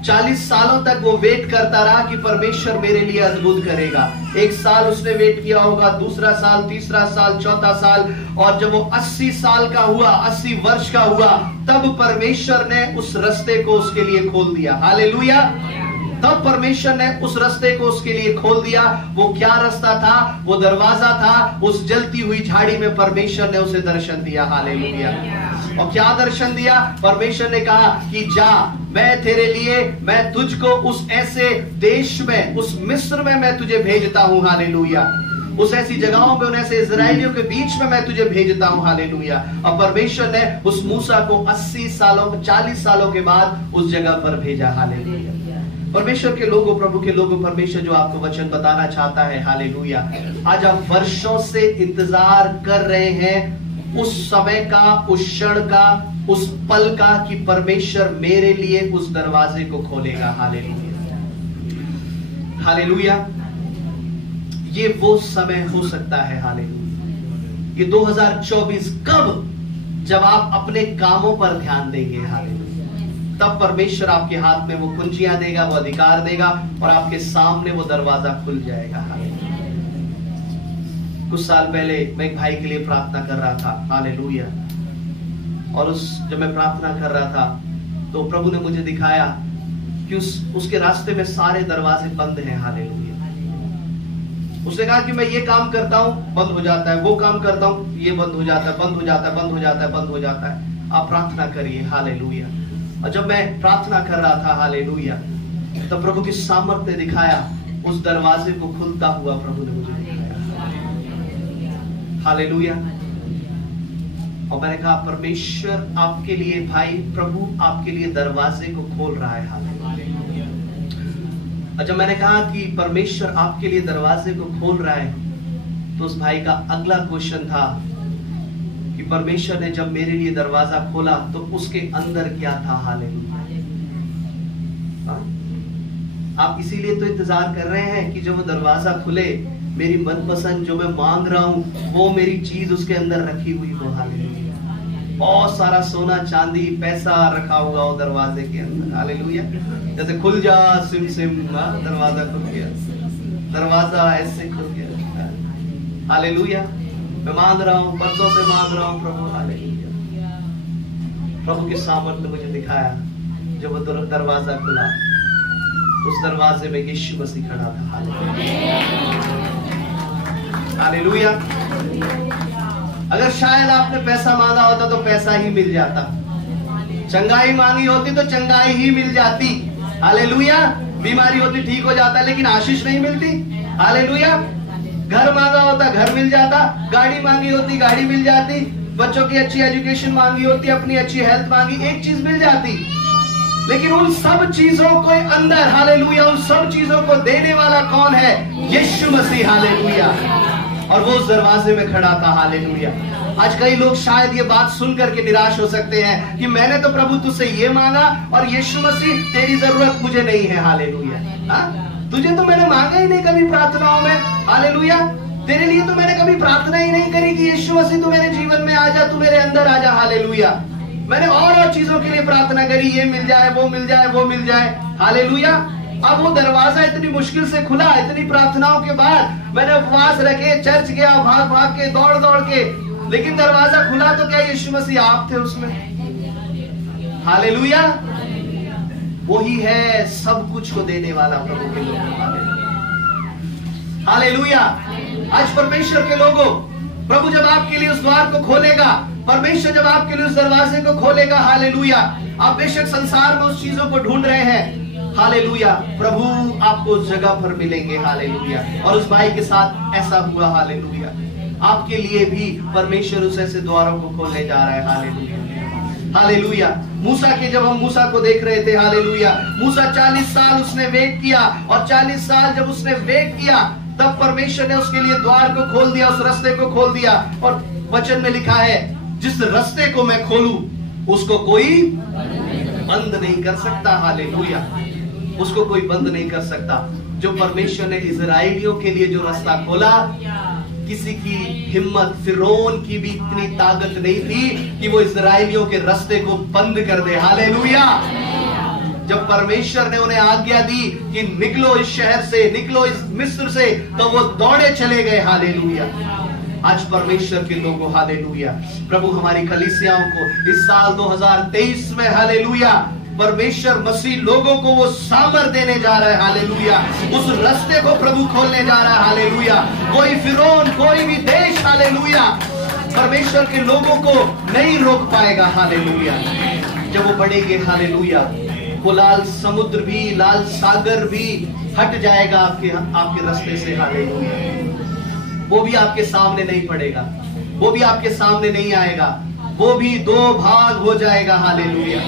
40 सालों तक वो वेट करता रहा कि परमेश्वर मेरे लिए अद्भुत करेगा। 1 साल उसने वेट किया होगा, दूसरा साल, तीसरा साल, चौथा साल। और जब वो 80 साल का हुआ, 80 वर्ष का हुआ, तब परमेश्वर ने उस रास्ते को उसके लिए खोल दिया। हालेलुया। तब परमेश्वर ने उस रास्ते को उसके लिए खोल दिया। वो क्या रास्ता था? वो दरवाजा था। उस जलती हुई झाड़ी में परमेश्वर ने उसे दर्शन दिया। हालेलुया। और क्या दर्शन दिया? परमेश्वर ने कहा कि जा, मैं तेरे लिए, मैं तुझको उस ऐसे देश में, उस मिस्र में मैं तुझे भेजता हूं। हालेलुया। उस ऐसी जगहों में, उन ऐसे इजराइलियों के बीच में मैं तुझे भेजता हूं। हालेलुया। और परमेश्वर ने उस मूसा को 80 सालों, 40 सालों के बाद उस जगह पर भेजा। हालेलुया। परमेश्वर के लोगों, प्रभु के लोगों, परमेश्वर जो आपको वचन बताना चाहता है। हालेलुया। आज आप वर्षों से इंतजार कर रहे हैं उस समय का, उस क्षण का, उस पल का कि परमेश्वर मेरे लिए उस दरवाजे को खोलेगा। हालेलुया। हालेलुया। ये वो समय हो सकता है। हालेलुया। ये 2024 कब? जब आप अपने कामों पर ध्यान देंगे। हालेलुया। तब परमेश्वर आपके हाथ में वो कुंजियां देगा, वो अधिकार देगा और आपके सामने वो दरवाजा खुल जाएगा। कुछ साल पहले मैं एक भाई के लिए प्रार्थना कर रहा था। हालेलुया। और जब मैं प्रार्थना कर रहा था तो प्रभु ने मुझे दिखाया कि उसके रास्ते में सारे दरवाजे बंद हैं। हालेलुया। उसने कहा कि मैं ये काम करता हूं, बंद हो जाता है, वो काम करता हूं, ये बंद हो जाता है, बंद हो जाता है, बंद हो जाता है, बंद हो जाता है। आप प्रार्थना करिए। हालेलुया। और जब मैं प्रार्थना कर रहा था, हालेलुया, तो प्रभु की सामर्थ्य ने दिखाया, उस दरवाजे को खुलता हुआ प्रभु ने मुझे दिखाया। हालेलुया। और मैंने कहा परमेश्वर आपके लिए, भाई, प्रभु आपके लिए दरवाजे को खोल रहा है। हालेलुया। और जब मैंने कहा कि परमेश्वर आपके लिए दरवाजे को खोल रहा है, तो उस भाई का अगला क्वेश्चन था कि परमेश्वर ने जब मेरे लिए दरवाजा खोला तो उसके अंदर क्या था। हालेलुया। आप इसीलिए तो इंतजार कर रहे हैं कि जब वो दरवाजा खुले, मेरी मनपसंद जो मैं मांग रहा हूं वो मेरी चीज उसके अंदर रखी हुई हो। हालेलुया। बहुत सारा सोना, चांदी, पैसा रखा हुआ हो दरवाजे के अंदर। हालेलुया। जैसे खुल जा सिम सिम, दरवाजा खुल गया, दरवाजा ऐसे खुल गया। हालेलुया। मैं मांग रहा हूं, बरसों से मांग रहा हूं प्रभु। हालेलुया। प्रभु की सामर्थ ने मुझे दिखाया, जब वो दरवाजा खुला, उस दरवाजे में यीशु मसीह खड़ा था। हालेलुया। अगर शायद आपने पैसा मांगा होता तो पैसा ही मिल जाता, चंगाई मांगी होती तो चंगाई ही मिल जाती। हालेलुया। बीमारी होती ठीक हो जाता, लेकिन आशीष नहीं मिलती। हालेलुया। घर मांगा होता घर मिल जाता, गाड़ी मांगी होती गाड़ी मिल जाती, बच्चों की अच्छी एजुकेशन मांगी होती, अपनी अच्छी हेल्थ मांगी, एक चीज मिल जाती। लेकिन उन सब चीजों को अंदर, हालेलुया, उन सब चीजों को देने वाला कौन है? यीशु मसीह। हालेलुया। और वो उस दरवाजे में खड़ा था। हालेलुया। आज कई लोग शायद ये बात सुन करके निराश हो सकते हैं कि मैंने तो प्रभु तुझसे ये मांगा और यीशु मसीह तेरी जरूरत मुझे नहीं है। हालेलुया। तुझे तो मैंने मांगा ही नहीं कभी प्रार्थनाओं में। हालेलुया। तेरे लिए तो मैंने कभी प्रार्थना ही नहीं करी कि यीशु मसीह तू मेरे जीवन में आ जा, तू मेरे अंदर आ जा। हालेलुया। मैंने और चीजों के लिए प्रार्थना करी, ये मिल जाए, वो मिल जाए, वो मिल जाए। हालेलुया। अब वो दरवाजा इतनी मुश्किल से खुला, इतनी प्रार्थनाओं के बाद मैंने उपवास रखे, चर्च गया, भाग भाग के, दौड़ दौड़ के, लेकिन दरवाजा खुला तो क्या यीशु मसीह आप थे उसमें? हालेलुया। वही है सब कुछ को देने वाला प्रभु के लोगों। हालेलुया। आज परमेश्वर के लोगों, प्रभु जब आपके लिए उस द्वार को खोलेगा, परमेश्वर जब आपके लिए उस दरवाजे को खोलेगा, हालेलुया, आप बेशक संसार में उस चीजों को ढूंढ रहे हैं, हालेलुया, प्रभु आपको उस जगह पर मिलेंगे। हालेलुया। और उस भाई के साथ ऐसा हुआ। हालेलुया। आपके लिए भी परमेश्वर उस ऐसे द्वारों को खोलने जा रहा है। हालेलुया। हालेलुया। मूसा के, जब हम मूसा को देख रहे थे, हालेलुया, मूसा 40 साल उसने वेट किया, और 40 साल जब उसने वेट किया तब परमेश्वर ने उसके लिए द्वार को खोल दिया, उस रास्ते को खोल दिया। और वचन में लिखा है, जिस रास्ते को मैं खोलूं उसको कोई बंद नहीं कर सकता। हालेलुया। उसको कोई बंद नहीं कर सकता। जो परमेश्वर ने इजराइलियों के लिए जो रास्ता खोला, किसी की हिम्मत, फिरौन की भी इतनी ताकत नहीं थी कि वो इजराइलियों के रास्ते को बंद कर दे। हालेलुया। जब परमेश्वर ने उन्हें आज्ञा दी कि निकलो इस शहर से, निकलो इस मिस्र से, तो वो दौड़े चले गए। हालेलुया। आज परमेश्वर के लोगों, हालेलुया, प्रभु हमारी कलीसियाओं को इस साल 2023 में, हालेलुया, परमेश्वर मसीह लोगों को वो सामर्थ देने जा रहा है। हालेलुया। उस रास्ते को प्रभु खोलने जा रहा है। हालेलुया। कोई फिरौन, कोई भी देश, हालेलुया, परमेश्वर के लोगों को नहीं रोक पाएगा। हालेलुया। जब वो बढ़ेंगे, हालेलुया, वो लाल समुद्र भी, लाल सागर भी हट जाएगा आपके रास्ते से। हालेलुया। वो भी आपके सामने नहीं पड़ेगा, वो भी आपके सामने नहीं आएगा, वो भी दो भाग हो जाएगा। हालेलुया।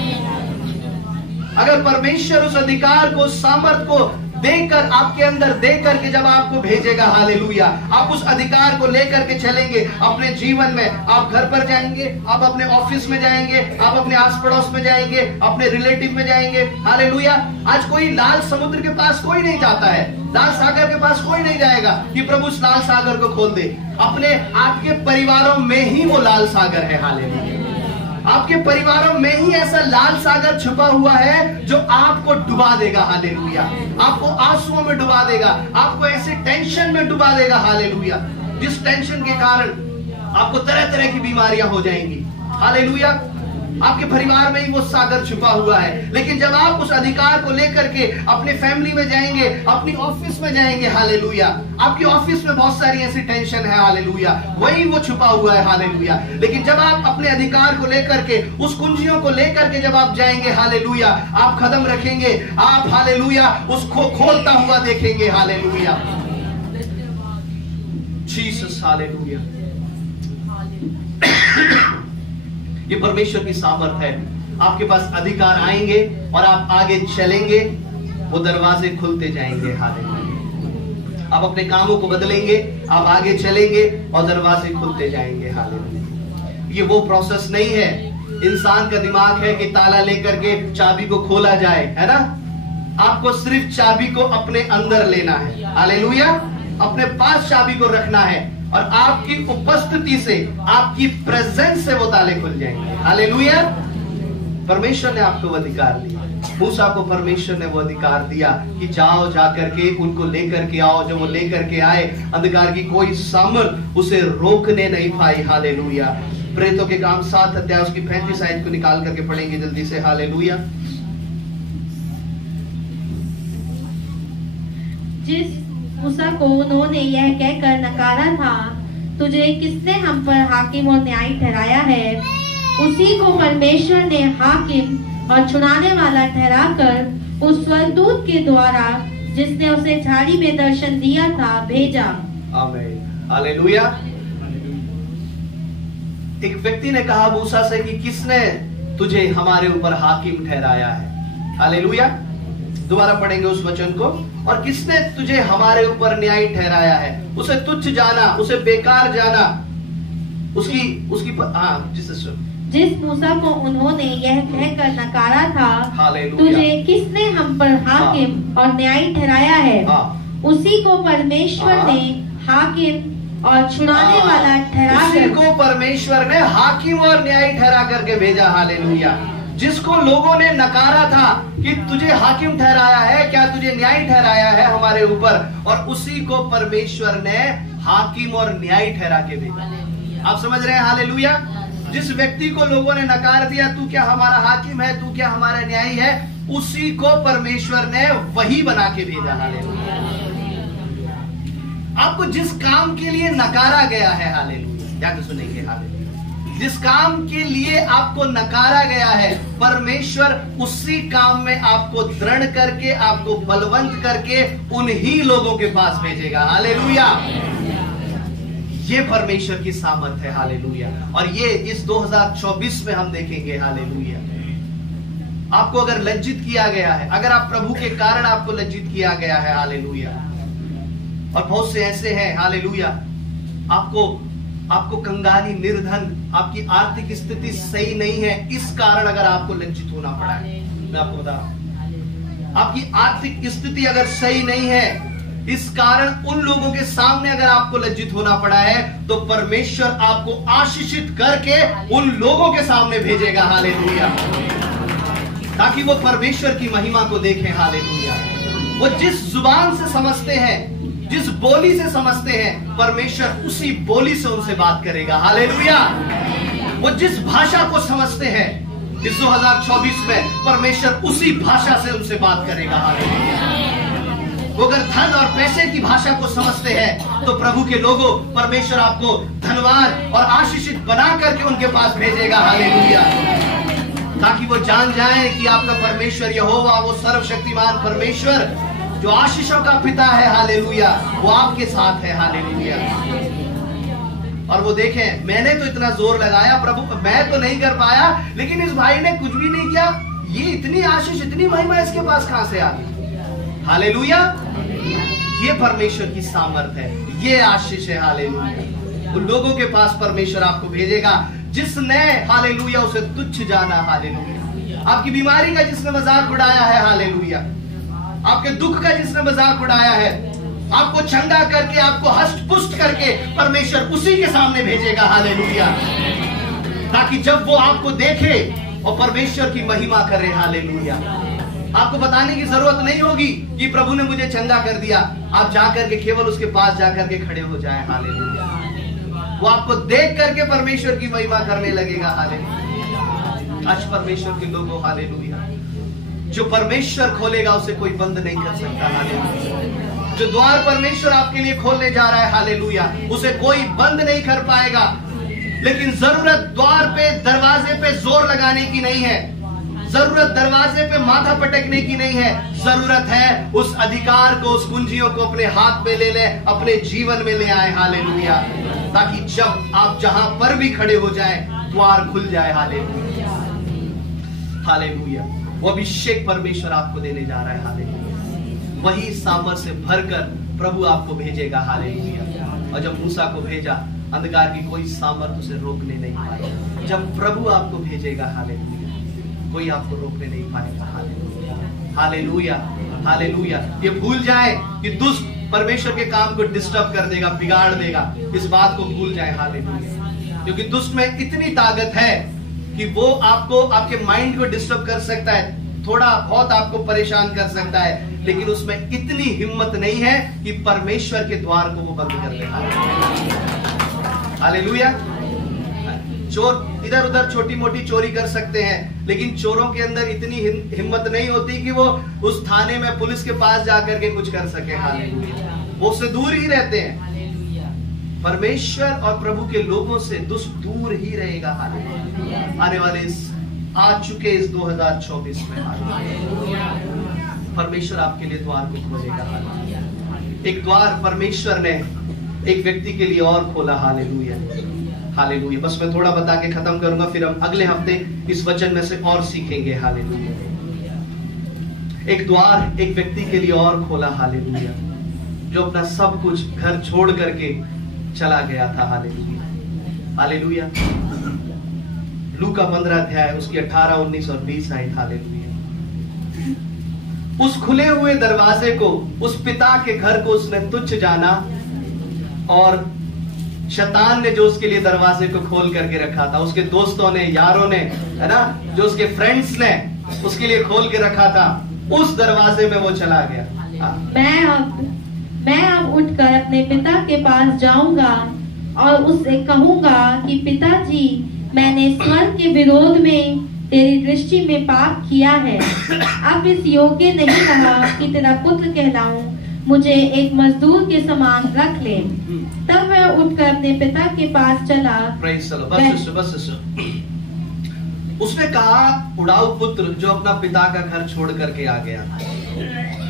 अगर परमेश्वर उस अधिकार को, सामर्थ को देकर, आपके अंदर देकर के जब आपको भेजेगा, हालेलुया, आप उस अधिकार को लेकर के चलेंगे अपने जीवन में। आप घर पर जाएंगे, आप अपने ऑफिस में जाएंगे, आप अपने आस पड़ोस में जाएंगे, अपने रिलेटिव में जाएंगे। हालेलुया। आज कोई लाल समुद्र के पास कोई नहीं जाता है, लाल सागर के पास कोई नहीं जाएगा कि प्रभु उस लाल सागर को खोल दे। अपने आपके परिवारों में ही वो लाल सागर है। हालेलुया। आपके परिवारों में ही ऐसा लाल सागर छुपा हुआ है जो आपको डुबा देगा। हालेलुया। आपको आंसुओं में डुबा देगा, आपको ऐसे टेंशन में डुबा देगा। हालेलुया। जिस टेंशन के कारण आपको तरह तरह की बीमारियां हो जाएंगी। हालेलुया। आपके परिवार में ही वो सागर छुपा हुआ है। लेकिन जब आप उस अधिकार को लेकर के अपने फैमिली में जाएंगे, अपनी ऑफिस में जाएंगे, हालेलुया, आपकी ऑफिस में बहुत सारी ऐसी टेंशन है, हालेलुया, वही वो छुपा हुआ है। हालेलुया। लेकिन जब आप अपने अधिकार को लेकर के, उस कुंजियों को लेकर के जब आप जाएंगे, हालेलुया, आप कदम रखेंगे, आप, हालेलुया, उसको खोलता हुआ देखेंगे। हालेलुया। जीसस। हालेलुया। ये परमेश्वर की सामर्थ है। आपके पास अधिकार आएंगे और आप आगे चलेंगे, वो दरवाजे खुलते जाएंगे। हालेलुया। आप अपने कामों को बदलेंगे, आप आगे चलेंगे और दरवाजे खुलते जाएंगे। हालेलुया। ये वो प्रोसेस नहीं है। इंसान का दिमाग है कि ताला लेकर के चाबी को खोला जाए, है ना। आपको सिर्फ चाबी को अपने अंदर लेना है। हालेलुया। अपने पास चाबी को रखना है और आपकी उपस्थिति से, आपकी प्रेजेंस से वो ताले खुल जाएंगे। हालेलुया। परमेश्वर ने आपको अधिकार दिया। मूसा को परमेश्वर ने वो अधिकार दिया कि जाओ, जाकर के उनको लेकर के आओ। जब वो लेकर के आए, अंधकार की कोई सामर्थ उसे रोकने नहीं पाई। हालेलुया। प्रेरितों के काम 7 अध्याय उसकी 35 आयत को निकाल करके पढ़ेंगे जल्दी से। हालेलुया। जिस मूसा को उन्होंने यह कहकर नकारा था, तुझे किसने हम पर हाकिम और न्यायी ठहराया है, उसी को परमेश्वर ने हाकिम और छुड़ाने वाला ठहराकर उस स्वर्गदूत के द्वारा जिसने उसे झाड़ी में दर्शन दिया था भेजा। आमीन। हालेलुया। एक व्यक्ति ने कहा मूसा से कि किसने तुझे हमारे ऊपर हाकिम ठहराया है। हालेलुया। दोबारा पढ़ेंगे उस वचन को। और किसने तुझे हमारे ऊपर न्यायी ठहराया है। उसे तुच्छ जाना, उसे बेकार जाना, जिस मूसा को उन्होंने यह कहकर नकारा था, तुझे किसने हम पर हाकिम और न्यायी ठहराया है, उसी को परमेश्वर ने हाकिम और छुड़ाने वाला ठहरा, उसी को परमेश्वर ने हाकिम और न्यायी ठहरा करके भेजा। हालेलुया। जिसको लोगों ने नकारा था कि तुझे हाकिम ठहराया है, क्या तुझे न्यायी ठहराया है हमारे ऊपर, और उसी को परमेश्वर ने हाकिम और न्यायी ठहरा के भेजा। आप समझ रहे हैं। हालेलुया। जिस व्यक्ति को लोगों ने नकार दिया, तू क्या हमारा हाकिम है, तू क्या हमारा न्यायी है, उसी को परमेश्वर ने वही बना के भेजा। हालेलुया। आपको जिस काम के लिए नकारा गया है, हालेलुया, जाके सुनेंगे। हालेलुया। जिस काम के लिए आपको नकारा गया है, परमेश्वर उसी काम में आपको दृढ़ करके, आपको बलवंत करके उन्हीं लोगों के पास भेजेगा। हालेलुया। ये परमेश्वर की सामर्थ है। हालेलुया। और ये इस 2024 में हम देखेंगे। हालेलुया। आपको अगर लज्जित किया गया है, अगर आप प्रभु के कारण आपको लज्जित किया गया है, हालेलुया, और बहुत से ऐसे हैं, हालेलुया, आपको कंगाली, निर्धन, आपकी आर्थिक स्थिति सही नहीं है, इस कारण अगर आपको लज्जित होना पड़ा है, मैं आपको बता रहा हूं, आपकी आर्थिक स्थिति अगर सही नहीं है, इस कारण उन लोगों के सामने अगर आपको लज्जित होना पड़ा है, तो परमेश्वर आपको आशीषित करके उन लोगों के सामने भेजेगा। हालेलुया। ताकि वो परमेश्वर की महिमा को देखें। हालेलुया। वो जिस जुबान से समझते हैं, जिस बोली से समझते हैं, परमेश्वर उसी बोली से उनसे बात करेगा। हालेलुया। वो जिस भाषा को समझते हैं, इस 2024 में परमेश्वर उसी भाषा से उनसे बात करेगा। हालेलुया। वो अगर धन और पैसे की भाषा को समझते हैं, तो प्रभु के लोगों, परमेश्वर आपको धनवान और आशीषित बना करके उनके पास भेजेगा। हालेलुया। ताकि वो जान जाए कि आपका परमेश्वर यहोवा, वो सर्वशक्तिमान परमेश्वर जो आशीषों का पिता है, हालेलुया, वो आपके साथ है। हालेलुया। और वो देखें, मैंने तो इतना जोर लगाया प्रभु, मैं तो नहीं कर पाया, लेकिन इस भाई ने कुछ भी नहीं किया, ये इतनी आशीष, इतनी महिमा इसके पास कहां से आ गई। हालेलुया। ये परमेश्वर की सामर्थ है, ये आशीष है। हालेलुया। उन लोगों के पास परमेश्वर आपको भेजेगा जिसने, हालेलुया, उसे तुच्छ जाना। हालेलुया। आपकी बीमारी का जिसने मजाक उड़ाया है, हालेलुया, आपके दुख का जिसने मजाक उड़ाया है, आपको चंगा करके, आपको हष्ट पुष्ट करके परमेश्वर उसी के सामने भेजेगा। हालेलुया। ताकि जब वो आपको देखे और परमेश्वर की महिमा करे। हालेलुया। आपको बताने की जरूरत नहीं होगी कि प्रभु ने मुझे चंगा कर दिया, आप जाकर के केवल उसके पास जाकर के खड़े हो जाएं। हालेलुया। वो आपको देख करके परमेश्वर की महिमा करने लगेगा। हालेलुया। आज परमेश्वर के लोगों, हालेलुया, जो परमेश्वर खोलेगा उसे कोई बंद नहीं कर सकता। हालेलुया। जो द्वार परमेश्वर आपके लिए खोलने जा रहा है, हालेलुया, उसे कोई बंद नहीं कर पाएगा। लेकिन जरूरत द्वार पे, दरवाजे पे जोर लगाने की नहीं है, जरूरत दरवाजे पे माथा पटकने की नहीं है, जरूरत है उस अधिकार को, उस कुंजियों को अपने हाथ में ले ले, अपने जीवन में ले आए। हालेलुया। ताकि जब आप जहां पर भी खड़े हो जाएं, द्वार खुल जाए। हालेलुया। हालेलुया। वो अभिषेक परमेश्वर आपको देने जा रहा है। हालेलुया। वही सामर्थ से भरकर प्रभु आपको भेजेगा। हालेलुया। और जब मूसा को भेजा, अंधकार की कोई सामर्थ उसे रोकने नहीं पाएगा। जब प्रभु आपको भेजेगा, हालेलुया, कोई आपको रोकने नहीं पाएगा। हालेलुया। हालेलुया। हालेलुया। ये भूल जाए कि दुष्ट परमेश्वर के काम को डिस्टर्ब कर देगा, बिगाड़ देगा, इस बात को भूल जाए। हालेलुया। क्योंकि दुष्ट में इतनी ताकत है कि वो आपको, आपके माइंड को डिस्टर्ब कर सकता है, थोड़ा बहुत आपको परेशान कर सकता है, लेकिन उसमें इतनी हिम्मत नहीं है कि परमेश्वर के द्वार को वो बंद कर दे। हालेलुया। चोर इधर उधर छोटी मोटी चोरी कर सकते हैं, लेकिन चोरों के अंदर इतनी हिम्मत नहीं होती कि वो उस थाने में पुलिस के पास जाकर के कुछ कर सके। हालेलुया। वो उससे दूर ही रहते हैं। परमेश्वर और प्रभु के लोगों से दुष्ट दूर ही रहेगा। हालेलुया। आने वाले आ चुके इस 2024 में परमेश्वर आपके लिए द्वार को खोलेगा। एक द्वार परमेश्वर ने एक व्यक्ति के लिए और खोला। Hallelujah, hallelujah. बस मैं थोड़ा बता के खत्म करूंगा, फिर हम अगले हफ्ते इस वचन में से और सीखेंगे। हालेलुया। एक द्वार एक व्यक्ति के लिए और खोला। हालेलुया। जो अपना सब कुछ घर छोड़ करके चला गया था। Hallelujah, hallelujah. लूका 15 अध्याय उसकी 18, 19 और 20 आयत। हालेलुया। उस खुले हुए दरवाजे को, उस पिता के घर को उसने तुच्छ जाना, और शैतान ने जो उसके लिए दरवाजे को खोल करके रखा था, उसके दोस्तों ने, यारों ने, है ना, जो उसके फ्रेंड्स ने उसके लिए खोल के रखा था, उस दरवाजे में वो चला गया। मैं अब उठकर अपने पिता के पास जाऊंगा और उससे कहूंगा कि पिताजी, मैंने स्वर्ग के विरोध में तेरी दृष्टि में पाप किया है। अब इस योग्य नहीं रहा कि तेरा पुत्र कहलाऊं, मुझे एक मजदूर के समान रख ले। तब वह उठकर अपने पिता के पास चला। बस उसने कहा, उड़ाऊ पुत्र जो अपना पिता का घर छोड़ करके आ गया,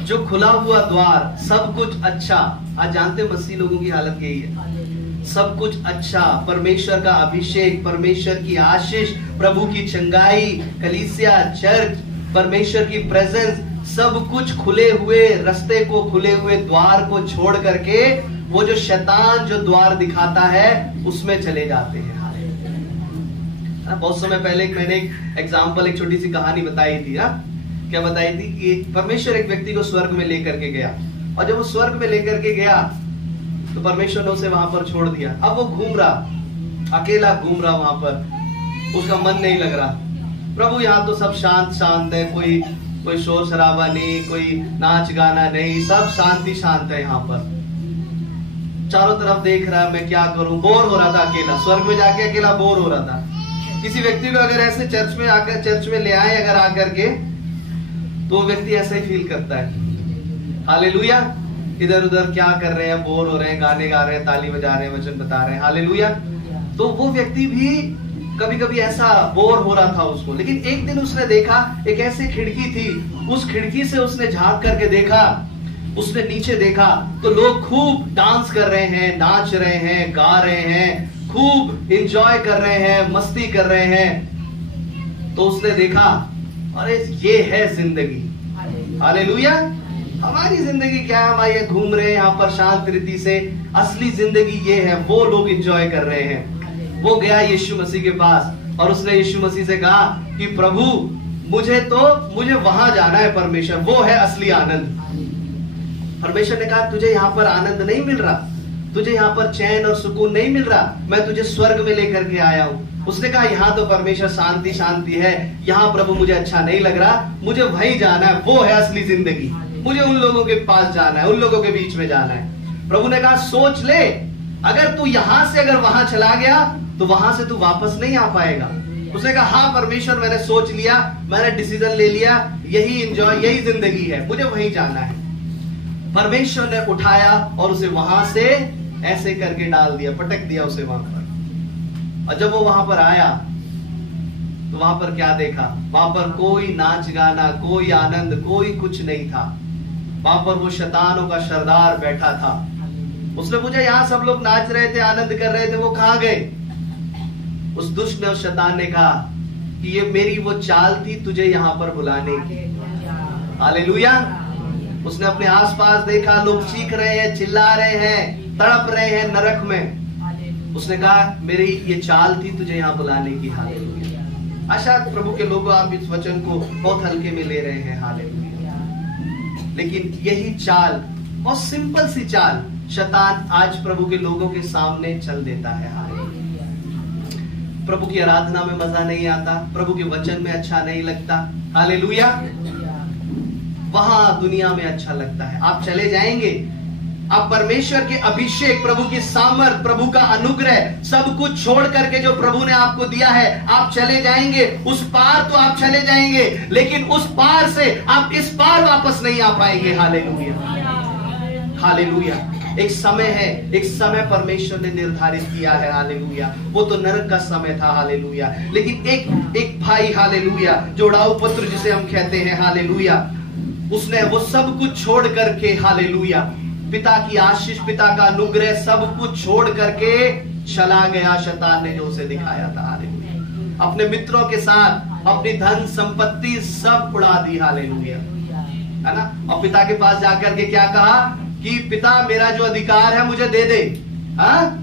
जो खुला हुआ द्वार, सब कुछ अच्छा। आज जानते मसीह लोगों की हालत यही है। सब कुछ अच्छा, परमेश्वर का अभिषेक, परमेश्वर की आशीष, प्रभु की चंगाई, कलीसिया, चर्च, परमेश्वर की प्रेजेंस, सब कुछ खुले हुए रास्ते को, खुले हुए द्वार को छोड़ करके वो जो शैतान जो द्वार दिखाता है उसमें चले जाते हैं। बहुत समय पहले मैंने एक एग्जाम्पल, एक छोटी सी कहानी बताई थी। क्या बताई थी कि परमेश्वर एक व्यक्ति को स्वर्ग में लेकर के गया, और जब वो स्वर्ग में लेकर के गया तो परमेश्वर ने उसे वहां पर छोड़ दिया। अब वो घूम रहा, अकेला घूम रहा वहां पर, उसका मन नहीं लग रहा। प्रभु यहाँ तो सब शांत शांत है, कोई शोर शराबा नहीं, कोई नाच गाना नहीं, सब शांति शांत है यहाँ पर। चारों तरफ देख रहा है, मैं क्या करूं, बोर हो रहा था अकेला, स्वर्ग में जाके अकेला बोर हो रहा था। किसी व्यक्ति को अगर ऐसे चर्च में ले आए अगर आकर के, तो व्यक्ति ऐसा ही फील करता है। हालेलुया। इधर उधर क्या कर रहे हैं, बोर हो रहे हैं, गाने गा रहे हैं, ताली बजा रहे हैं, वचन बता रहे हैं। हालेलुया। तो वो व्यक्ति भी कभी कभी ऐसा बोर हो रहा था उसको। लेकिन एक दिन उसने देखा, एक ऐसी खिड़की थी, उस खिड़की से उसने झांक करके देखा, उसने नीचे देखा तो लोग खूब डांस कर रहे हैं, नाच रहे हैं, गा रहे हैं, खूब एंजॉय कर रहे हैं, मस्ती कर रहे हैं। तो उसने देखा, अरे ये है जिंदगी। हालेलुया। हमारी जिंदगी क्या है, हमारे घूम रहे हैं यहाँ पर शांत रीति से, असली जिंदगी ये है, वो लोग एंजॉय कर रहे हैं। वो गया यीशु मसीह के पास और उसने यीशु मसीह से कहा कि प्रभु मुझे वहां जाना है, परमेश्वर वो है असली आनंद। परमेश्वर ने कहा, तुझे यहाँ पर आनंद नहीं मिल रहा, तुझे यहाँ पर चैन और सुकून नहीं मिल रहा, मैं तुझे स्वर्ग में लेकर के आया हूँ। उसने कहा, यहाँ तो परमेश्वर शांति शांति है, यहाँ प्रभु मुझे अच्छा नहीं लग रहा, मुझे वहीं जाना है, वो है असली जिंदगी, मुझे उन लोगों के पास जाना है, उन लोगों के बीच में जाना है। प्रभु ने कहा, सोच ले, अगर तू यहाँ से अगर वहां चला गया तो वहां से तू वापस नहीं आ पाएगा। उसने कहा, हाँ परमेश्वर, मैंने सोच लिया, मैंने डिसीजन ले लिया, यही एंजॉय, यही जिंदगी है, मुझे वहीं जाना है। परमेश्वर ने उठाया और उसे वहां से ऐसे करके डाल दिया, पटक दिया उसे वहां पर। और जब वो वहां पर आया तो वहां पर क्या देखा, वहां पर कोई नाच गाना, कोई आनंद, कोई कुछ नहीं था। वहां पर वो शैतानों का सरदार बैठा था। उसने पूछा, यहाँ सब लोग नाच रहे थे, आनंद कर रहे थे, वो कहाँ गए? उस दुष्ट ने, उस शैतान ने कहा कि ये मेरी वो चाल थी तुझे यहाँ पर बुलाने की। हालेलुया। उसने अपने आसपास देखा, लोग चीख रहे हैं, चिल्ला रहे हैं, तड़प रहे हैं नरक में। उसने कहा, मेरी ये चाल थी तुझे यहाँ बुलाने की। हालेलुया। आशा प्रभु के लोगों, आप इस वचन को बहुत हल्के में ले रहे हैं। हालेलुया। लेकिन यही चाल, बहुत सिंपल सी चाल, शैतान आज प्रभु के लोगों के सामने चल देता है। प्रभु की आराधना में मजा नहीं आता, प्रभु के वचन में अच्छा नहीं लगता, हालेलुया, वहां दुनिया में अच्छा लगता है। आप चले जाएंगे, आप परमेश्वर के अभिषेक, प्रभु की सामर्थ, प्रभु का अनुग्रह, सब कुछ छोड़ करके जो प्रभु ने आपको दिया है, आप चले जाएंगे। उस पार तो आप चले जाएंगे, लेकिन उस पार से आप इस पार वापस नहीं आ पाएंगे। Hallelujah, hallelujah. एक समय है, एक समय परमेश्वर ने निर्धारित किया है, हालेलुया। वो तो नरक का समय था, हालेलुया। लेकिन एक भाई, हालेलुया, जो उड़ाऊ पुत्र जिसे हम कहते हैं, हालेलुया, उसने वो सब कुछ छोड़ करके, हालेलुया, पिता की आशीष, पिता का अनुग्रह, सब कुछ छोड़ करके चला गया। शैतान ने जो उसे दिखाया था, हालेलुया, अपने मित्रों के साथ अपनी धन संपत्ति सब उड़ा दी, हालेलुया, है ना। और पिता के पास जाकर के क्या कहा कि पिता, मेरा जो अधिकार है मुझे दे दे, हाँ,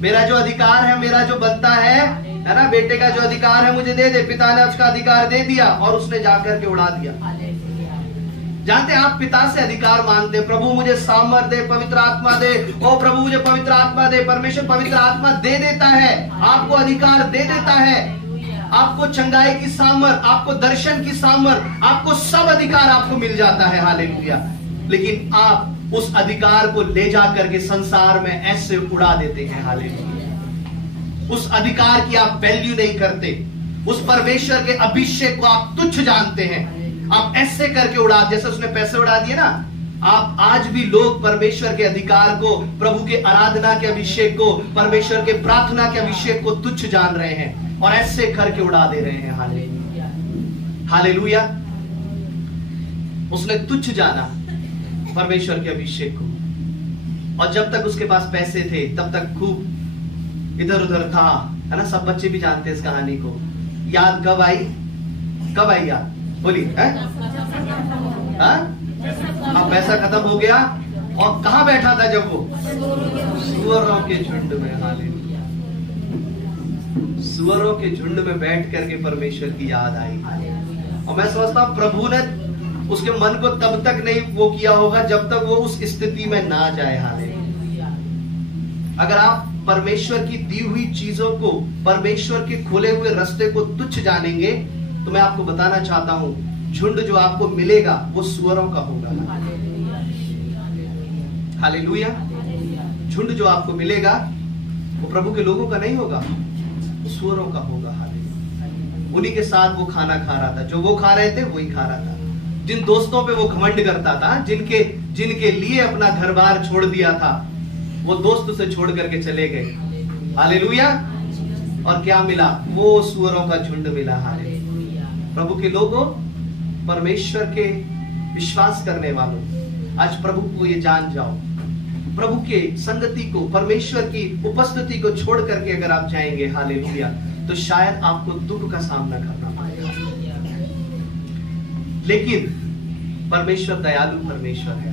मेरा जो अधिकार है, मेरा जो बनता है ना, बेटे का जो अधिकार है मुझे दे दे। पिता ने उसका अधिकार दे दिया और उसने जाकर के उड़ा दिया। जानते हैं, आप पिता से अधिकार मांगते, प्रभु मुझे सामर्थ दे, पवित्र आत्मा दे, ओ प्रभु मुझे पवित्र आत्मा दे। परमेश्वर पवित्र आत्मा दे देता है, आपको अधिकार दे देता है, आपको चंगाई की सामर्थ, आपको दर्शन की सामर्थ, आपको सब अधिकार आपको मिल जाता है, हालेलुया। लेकिन आप उस अधिकार को ले जाकर के संसार में ऐसे उड़ा देते हैं, हालेलुया। उस अधिकार की आप वैल्यू नहीं करते, उस परमेश्वर के अभिषेक को आप तुच्छ जानते हैं, आप ऐसे करके उड़ा, जैसे उसने पैसे उड़ा दिए ना। आप आज भी लोग परमेश्वर के अधिकार को, प्रभु के आराधना के अभिषेक को, परमेश्वर के प्रार्थना के अभिषेक को तुच्छ जान रहे हैं और ऐसे करके उड़ा दे रहे हैं, हालेलुया, हालेलुया। उसने तुच्छ जाना परमेश्वर के अभिषेक को, और जब तक उसके पास पैसे थे तब तक खूब इधर उधर था, है ना। सब बच्चे भी जानते हैं इस कहानी को। याद कब आई, कब आई याद, बोलिए। अब पैसा खत्म हो गया और कहां बैठा था जब वो, सुअरों के झुंड में, हालेलुया, सुअरों के झुंड में बैठ करके परमेश्वर की याद आई। और मैं समझता हूं प्रभु ने उसके मन को तब तक नहीं वो किया होगा जब तक वो उस स्थिति में ना जाए, हालेलुया। अगर आप परमेश्वर की दी हुई चीजों को, परमेश्वर के खुले हुए रास्ते को तुच्छ जानेंगे, तो मैं आपको बताना चाहता हूं, झुंड जो आपको मिलेगा वो सुअरों का होगा, हालेलुया। झुंड जो आपको मिलेगा वो प्रभु के लोगों का नहीं होगा, वो सुअरों का होगा, हालेलुया। उन्हीं के साथ वो खाना खा रहा था, जो वो खा रहे थे वही खा रहा था। जिन दोस्तों पे वो घमंड करता था, जिनके लिए अपना घर बार छोड़ दिया था, वो दोस्त उसे छोड़ करके चले गए, हालेलुया। और क्या मिला, वो सुअरों का झुंड मिला, हालेलुया। प्रभु के लोगों, परमेश्वर के विश्वास करने वालों, आज प्रभु को ये जान जाओ, प्रभु के संगति को, परमेश्वर की उपस्थिति को छोड़ करके अगर आप जाएंगे, हालेलुया, तो शायद आपको दुख का सामना करना पड़ेगा। लेकिन परमेश्वर दयालु परमेश्वर है,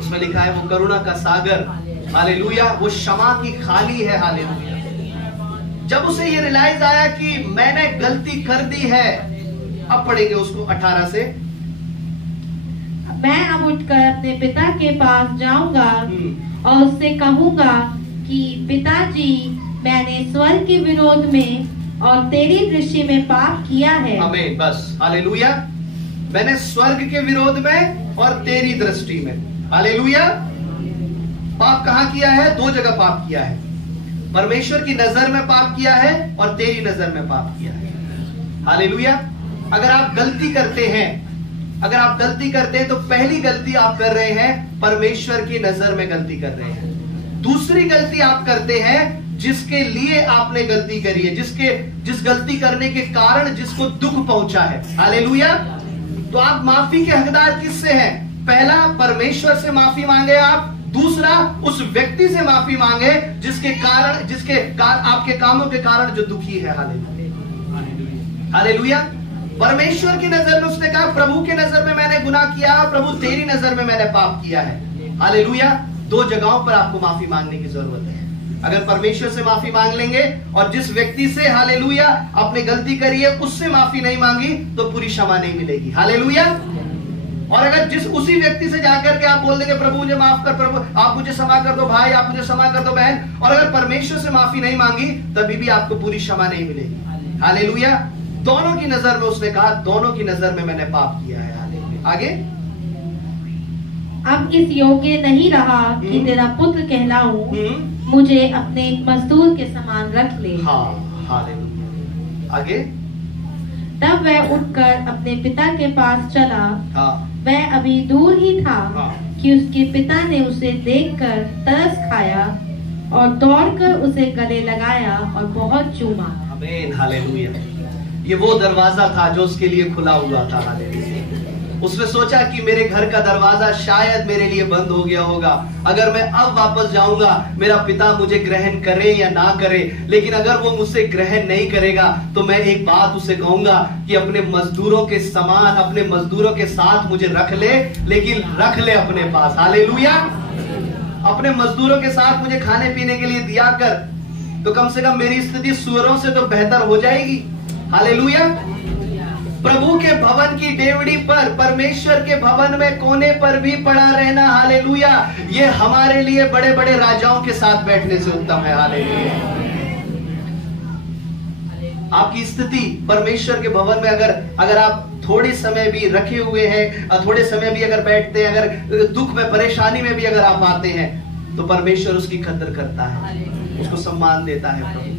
उसमें लिखा है वो करुणा का सागर, हालेलुया, वो क्षमा की खाली है, हालेलुया। जब उसे ये रियलाइज आया कि मैंने गलती कर दी है, अब पढ़ेंगे उसको 18 से। मैं अब उठकर अपने पिता के पास जाऊंगा और उससे कहूंगा कि पिताजी, मैंने स्वर्ग के विरोध में और तेरी दृष्टि में पाप किया है। आमीन, बस, हालेलुया। मैंने स्वर्ग के विरोध में और तेरी दृष्टि में, हालेलुया। पाप कहाँ किया है? दो जगह पाप किया है। परमेश्वर की नजर में पाप किया है और तेरी नजर में पाप किया है, हालेलुया। अगर आप गलती करते हैं, तो पहली गलती आप कर रहे हैं परमेश्वर की नजर में गलती कर रहे हैं। दूसरी गलती आप करते हैं जिसके लिए आपने गलती करी है, जिस गलती करने के कारण जिसको दुख पहुंचा है, हालेलुया। तो आप माफी के हकदार किससे हैं? पहला, परमेश्वर से माफी मांगे आप। दूसरा, उस व्यक्ति से माफी मांगे जिसके आपके कामों के कारण जो दुखी है, हालेलुया, हालेलुया। परमेश्वर की नजर में उसने कहा, प्रभु की नजर में मैंने गुनाह किया, प्रभु तेरी नजर में मैंने पाप किया है, हालेलुया। दो जगहों पर आपको माफी मांगने की जरूरत है। अगर परमेश्वर से माफी मांग लेंगे और जिस व्यक्ति से, हालेलुया, आपने गलती करी है उससे माफी नहीं मांगी, तो पूरी क्षमा नहीं मिलेगी, हालेलुया। और अगर जिस उसी व्यक्ति से जाकर के आप बोल देंगे प्रभु मुझे माफ कर, प्रभु आप मुझे क्षमा कर दो भाई, आप मुझे क्षमा कर दो बहन, और अगर परमेश्वर से माफी नहीं मांगी तभी भी आपको पूरी क्षमा नहीं मिलेगी। हालेलुया। दोनों की नजर में उसने कहा, दोनों की नजर में मैंने पाप किया है। हालेलुया। आगे, अब इस योग्य नहीं रहा कि तेरा पुत्र कहलाऊं, मुझे अपने मजदूर के समान रख ले। हाँ, हालेलुया। आगे, तब वह उठकर अपने पिता के पास चला। हाँ, वह अभी दूर ही था हाँ, कि उसके पिता ने उसे देखकर तरस खाया और दौड़कर उसे गले लगाया और बहुत चूमा। आमीन, हालेलुया। ये वो दरवाजा था जो उसके लिए खुला हुआ था। हालेलुया। उसने सोचा कि मेरे घर का दरवाजा शायद मेरे लिए बंद हो गया होगा, अगर मैं अब वापस जाऊंगा मेरा पिता मुझे ग्रहण करे या ना करे, लेकिन अगर वो मुझसे ग्रहण नहीं करेगा तो मैं एक बात उसे कहूंगा कि अपने मजदूरों के समान, अपने मजदूरों के साथ मुझे रख ले, लेकिन रख ले अपने पास। हालेलुया। अपने मजदूरों के साथ मुझे खाने पीने के लिए दिया कर, तो कम से कम मेरी स्थिति सुअरों से तो बेहतर हो जाएगी। हालेलुया। प्रभु के भवन की डेवड़ी पर, परमेश्वर के भवन में कोने पर भी पड़ा रहना, हालेलुया, ये हमारे लिए बड़े बड़े राजाओं के साथ बैठने से उत्तम है। हालेलुया। आपकी स्थिति परमेश्वर के भवन में अगर आप थोड़े समय भी रखे हुए हैं, थोड़े समय भी अगर बैठते हैं, अगर दुख में परेशानी में भी अगर आप आते हैं, तो परमेश्वर उसकी कदर करता है, उसको सम्मान देता है प्रभु।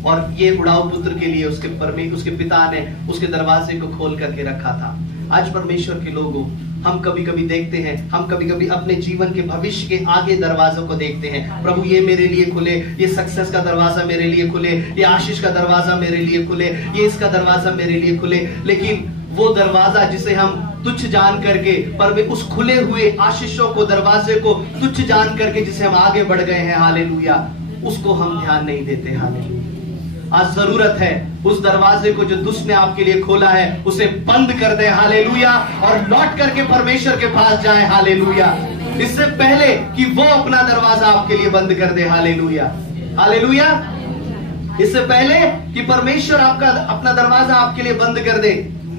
और ये उड़ाऊ पुत्र के लिए उसके पिता ने उसके दरवाजे को खोल करके रखा था। आज परमेश्वर के लोगों, हम कभी कभी देखते हैं, हम कभी कभी अपने जीवन के भविष्य के आगे दरवाजों को देखते हैं। प्रभु ये मेरे लिए खुले, ये सक्सेस का दरवाजा मेरे लिए खुले, ये आशीष का दरवाजा मेरे लिए खुले, ये इसका दरवाजा मेरे लिए खुले। लेकिन वो दरवाजा जिसे हम तुच्छ जान करके, पर उस खुले हुए आशीषों को, दरवाजे को तुच्छ जान करके जिसे हम आगे बढ़ गए हैं, हालेलुया, उसको हम ध्यान नहीं देते। हालेलुया। आज जरूरत है उस दरवाजे को जो दुष्ट ने आपके लिए खोला है उसे बंद कर दे। हालेलुया। और लौट करके परमेश्वर के पास जाए। हालेलुया। इससे पहले कि वो अपना दरवाजा आपके लिए बंद कर दे। हालेलुया। हालेलुया। इससे पहले कि परमेश्वर आपका अपना दरवाजा आपके लिए बंद कर दे,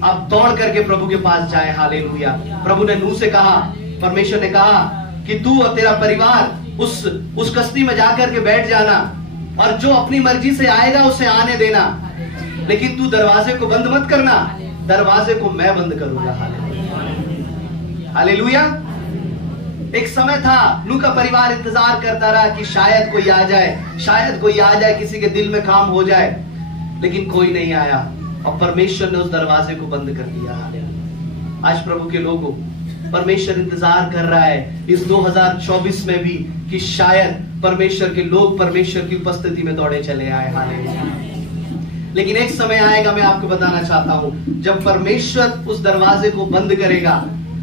आप दौड़ करके प्रभु के पास जाए। हालेलुया। प्रभु ने नूह से कहा, परमेश्वर ने कहा कि तू और तेरा परिवार उस कश्ती में जाकर के बैठ जाना, और जो अपनी मर्जी से आएगा उसे आने देना, लेकिन तू दरवाजे को बंद मत करना, दरवाजे को मैं बंद करूंगा। हालेलुया। एक समय था, नूह का परिवार इंतजार करता रहा कि शायद कोई आ जाए, शायद कोई आ जाए, किसी के दिल में काम हो जाए, लेकिन कोई नहीं आया और परमेश्वर ने उस दरवाजे को बंद कर दिया। आज प्रभु के लोगों, परमेश्वर इंतजार कर रहा है इस 2024 में भी कि शायद परमेश्वर के लोग परमेश्वर की उपस्थिति में दौड़े चले आए। हालेलुया। लेकिन एक समय आएगा, मैं आपको बताना चाहता हूं, जब परमेश्वर उस दरवाजे को बंद करेगा,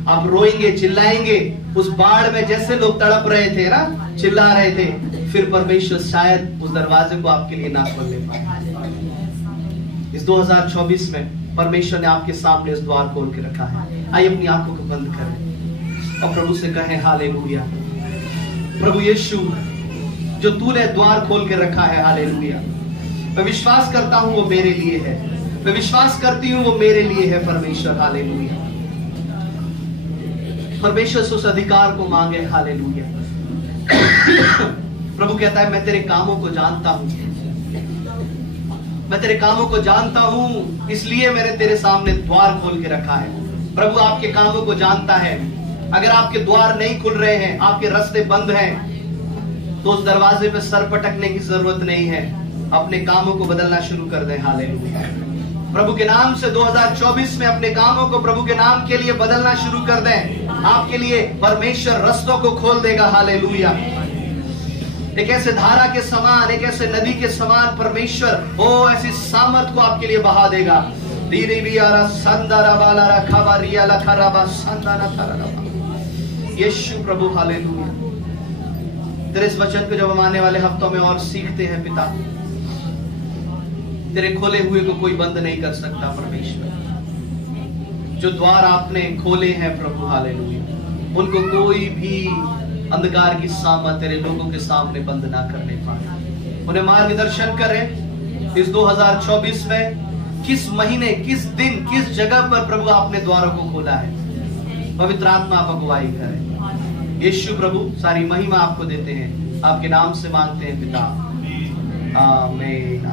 आप रोएंगे, चिल्लाएंगे। उस बाढ़ में जैसे लोग तड़प रहे थे ना, चिल्ला रहे थे, फिर परमेश्वर शायद उस दरवाजे को आपके लिए ना खोलने पाए। इस 2024 में परमेश्वर ने आपके सामने इस द्वार खोल के रखा है। आइए अपनी आंखों को बंद करें और प्रभु से कहें, हालेलुया, प्रभु यीशु, जो तूने द्वार खोल के रखा है, हालेलुया, मैं विश्वास करता हूं वो मेरे लिए है, मैं विश्वास करती हूं वो मेरे लिए है। परमेश्वर, हालेलुया, परमेश्वर से उस अधिकार को मांगे। हालेलुया। प्रभु कहता है, मैं तेरे कामों को जानता हूं, मैं तेरे कामों को जानता हूं, इसलिए मैंने तेरे सामने द्वार खोल के रखा है। प्रभु आपके कामों को जानता है। अगर आपके द्वार नहीं खुल रहे हैं, आपके रास्ते बंद हैं, तो उस दरवाजे पे सर पटकने की जरूरत नहीं है, अपने कामों को बदलना शुरू कर दें। हालेलुया। प्रभु के नाम से 2024 में अपने कामों को प्रभु के नाम के लिए बदलना शुरू कर दें। आपके लिए परमेश्वर रास्तों को खोल देगा। हालेलुया। एक ऐसे धारा के समान, एक ऐसे नदी के समान परमेश्वर ओ ऐसी सामर्थ को आपके लिए बहा देगा। यीशु प्रभु, हालेलुया। तेरे इस वचन को जब हम आने वाले हफ्तों में और सीखते हैं पिता, तेरे खोले हुए को कोई बंद नहीं कर सकता। परमेश्वर, जो द्वार आपने खोले हैं प्रभु, हालेलुया, उनको कोई भी अंधकार की सामत तेरे लोगों के सामने बंद ना करने पाए। उन्हें मार्गदर्शन करें इस 2024 में, किस महीने, किस दिन, किस जगह पर प्रभु आपने द्वारों को खोला है। पवित्र आत्मा आप अगुवाई करें। यीशु प्रभु सारी महिमा आपको देते हैं, आपके नाम से मांगते हैं पिता, आमीन।